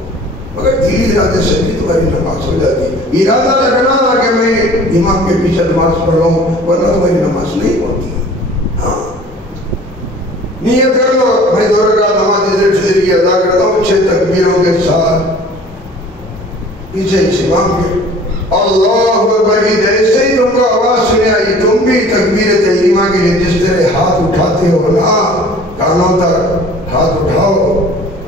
مگر دلی ارادے سے بھی تمہاری نماز ہو جاتی، ارادہ رکھنا کہ میں امام کے پیچھے نماز پڑھ رہا ہوں ورنہ تمہاری نماز نہیں ہوتی، ہاں نیت کر لو میں 2 رکعت نماز فجر کی ادا کرتا ہوں 6 تکبیروں کے ساتھ، پیچھے امام کے اللہ اکبر کی جیسے ہی تم کو آواز سنے آئی تم بھی تکبیر تحریمہ کے لیے جس طرح ہاتھ اٹھاتے ہو نا کانوں تک ہاتھ اٹھاؤ،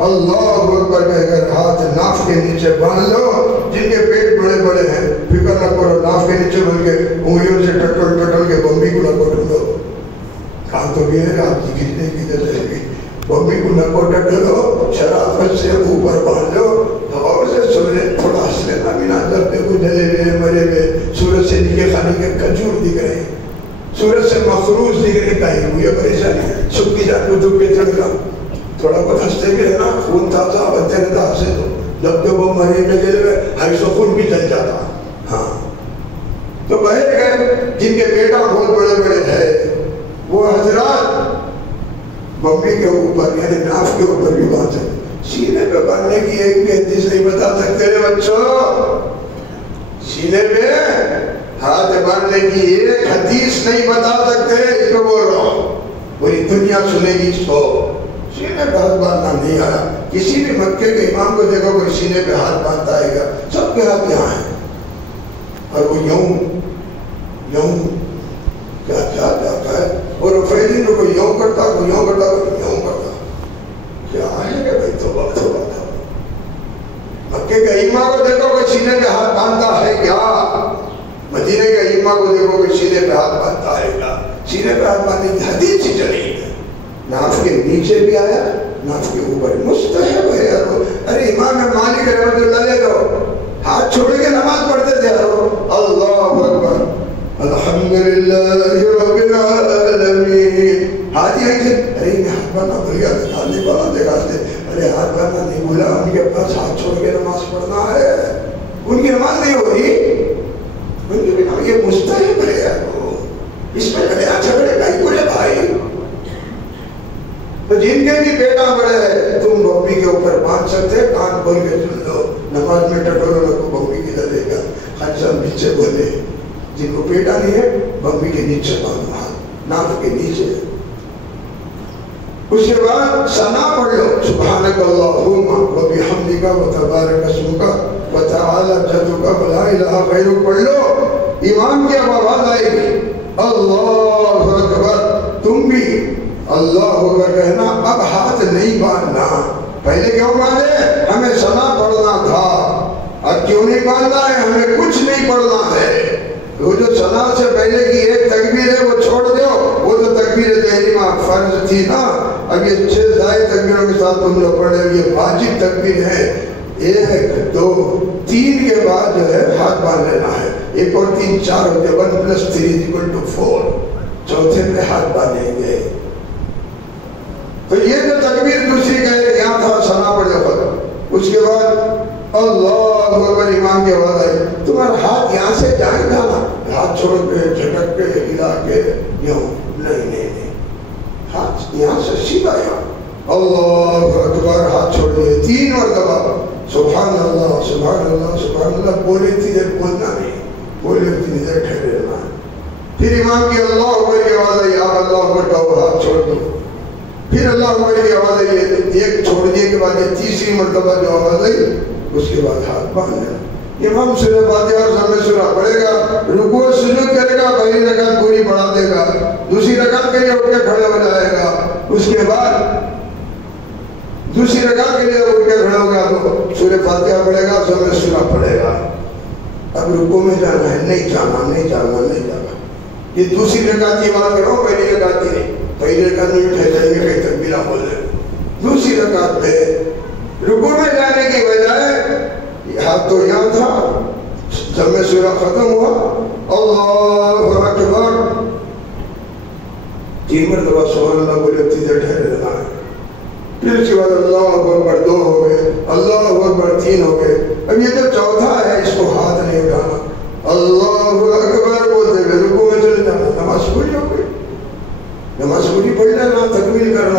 اللہ اکبر کہہ کر ہاتھ ناف کے نیچے باندھ لو، جن کے پیٹ بڑے بڑے ہیں فکر نہ کرو ناف کے نیچے بن کے انگلیوں سے ٹٹل ٹٹل کے بمبی کو نہ کوٹ دو، کہاں تو بھی ہے آپ کی گرنے کی جیسے بھی بمبی کو نہ کوٹ ڈلو، شرافت سے اوپر باندھ لو، ہوا سے سورج تھوڑا ہنس لینا بھی نہ جب دیکھو جلے ہوئے مرے ہوئے سورج سے نیچے کھانے کے کھجور دکھ رہے ہیں، سورج سے مخروج دکھ رہے کہیں ہوئی پریشانی سکتی جان کو جھک کے چڑھ گا، تھوڑا بہت ہنستے بھی رہنا خون تازہ بچے رہتا ہنسے تو جب کہ وہ مرے میں جلے ہوئے ہائی سو خون بھی چل جاتا، ہاں تو بہر گئے جن کے بیٹا بہت بڑے بڑے ہیں وہ حضرات بمبی کے اوپر یعنی ناف کے اوپر بھی بات ہے، سینے پہ باندھنے کی ایک بھی حدیث نہیں بتا سکتے رے بچوں، سینے پہ ہاتھ باندھنے کی ایک حدیث نہیں بتا سکتے، اس کو بول رہا ہوں پوری دنیا سنے گی اس کو، سینے پہ ہاتھ باندھنا نہیں آیا، کسی بھی مکے کے امام کو دیکھو کوئی سینے پہ ہاتھ باندھتا آئے گا، سب کے ہاتھ یہاں ہیں اور وہ یوں کیا جاتا ہے، اور فیدین کو یوں کرتا کوئی یوں کرتا کوئی یوں کرتا، کیا ہے کہ بھائی توبہ توبہ توبہ، مکے کے امام کو دیکھو کہ سینے پہ ہاتھ باندھتا ہے کیا، مدینے کے امام کو دیکھو کہ سینے پہ ہاتھ باندھتا ہے کیا، سینے پہ ہاتھ باندھنے کی حدیث ہی چلی ہے، ناف کے نیچے بھی آیا ناف کے اوپر مستحب ہے یار، ارے امام مالک رحمۃ اللہ علیہ تو ہاتھ چھوڑ کے نماز پڑھتے تھے اللہ اکبر الحمدللہ رب العالمین، ہاتھ یہیں سے ارے میں ہاتھ باندھنا بھول گیا دکھانے والا دکھاتے، ارے ہاتھ باندھنا نہیں بولا، ان کے پاس ہاتھ چھوڑ کے نماز پڑھنا ہے، ان کی نماز نہیں ہو رہی، ان کی بنا یہ مستحب ہے یار، اس میں لڑیا جھگڑے بھائی بولے بھائی، تو جن کے بھی بیٹا بڑے ہے تم بمبی کے اوپر باندھ سکتے، کان کھول کے سن لو، نماز میں ٹٹولو نہ کو بمبی کی دے گا، خان صاحب نیچے بولے، جن کو بیٹا نہیں ہے بمبی کے نیچے باندھو ہاتھ، ناف کے نیچے، اس کے بعد ثنا پڑھ لو، سبحانک اللہم و بحمدک و تبارک اسمک و تعالی جدک و لا الہ غیرک پڑھ لو، امام کی اب آواز آئے گی اللہ اکبر، تم بھی اللہ اکبر کہنا، اب ہاتھ نہیں باندھنا، پہلے کیوں باندھے ہمیں ثنا پڑھنا تھا، اب کیوں نہیں باندھنا ہے ہمیں کچھ نہیں پڑھنا ہے، وہ جو ثنا سے پہلے کی ایک تکبیر ہے وہ چھوڑ دو، وہ تو تکبیر تحریمہ فرض تھی نا، اب یہ 6 زائد تکبیروں کے ساتھ تم لوگ پڑھ رہے، یہ واجب تکبیر ہے، 1 2 3 کے بعد جو ہے ہاتھ باندھ لینا ہے، 1 اور 3 4 ہوتے، 1 + 3 = 4، چوتھے پہ ہاتھ باندھیں گے، تو یہ جو تکبیر دوسری کہے یہاں تھا ثنا پڑھ لو، اس کے بعد اللہ اکبر امام کی آواز آئی، تمہارا ہاتھ یہاں سے جائے گا نا، ہاتھ چھوڑ کے جھٹک کے ہلا کے یوں نہیں، ہاتھ یہاں سے سیدھا یہاں، اللہ اکبر، ہاتھ چھوڑ دیے 3 مرتبہ، سبحان اللہ سبحان اللہ سبحان اللہ، بولے اتنی دیر بولنا نہیں، بولے اتنی دیر ٹھہرے رہنا، پھر امام کی اللہ اکبر کی آواز آئی، آپ اللہ اکبر کہو ہاتھ چھوڑ دو، پھر اللہ اکبر کی آواز آئی، ایک چھوڑنے کے بعد یہ تیسری مرتبہ جو آواز آئی اس کے بعد ہاتھ باندھ لینا، امام سورہ فاتحہ اور ضم سورہ پڑھے گا، رکوع سجود کرے گا، پہلی رکعت پوری پڑھا دے گا، دوسری رکعت کے لیے اٹھ کے کھڑے ہو جائے گا، اس کے بعد دوسری رکعت کے لیے اٹھ کے کھڑے ہو گیا تو سورہ فاتحہ پڑھے گا، ضم سورہ پڑھے گا، اب رکوع میں جانا ہے، نہیں جانا، یہ دوسری رکعت کی بات کر رہا ہوں، پہلی رکعت کی نہیں، پہلی رکعت میں اٹھے جائیں گے کئی تکبیرہ بول رہے، دوسری رکعت میں رکوع میں جانے کی بجائے ہاتھ تو یہاں تھا، ضم سورہ ختم ہوا، اللہ اکبر 3 مرتبہ سبحان اللہ بولے، اتنی دیر ٹھہرے رہنا ہے، پھر اس کے بعد اللہ اکبر 2 ہو گئے، اللہ اکبر 3 ہو گئے، اب یہ جو چوتھا ہے اس کو ہاتھ نہیں اٹھانا، اللہ اکبر بولتے ہوئے رکوع میں چلے جانا، نماز پوری ہو گئی، نماز پوری پڑھ لینا، تکمیل کرنا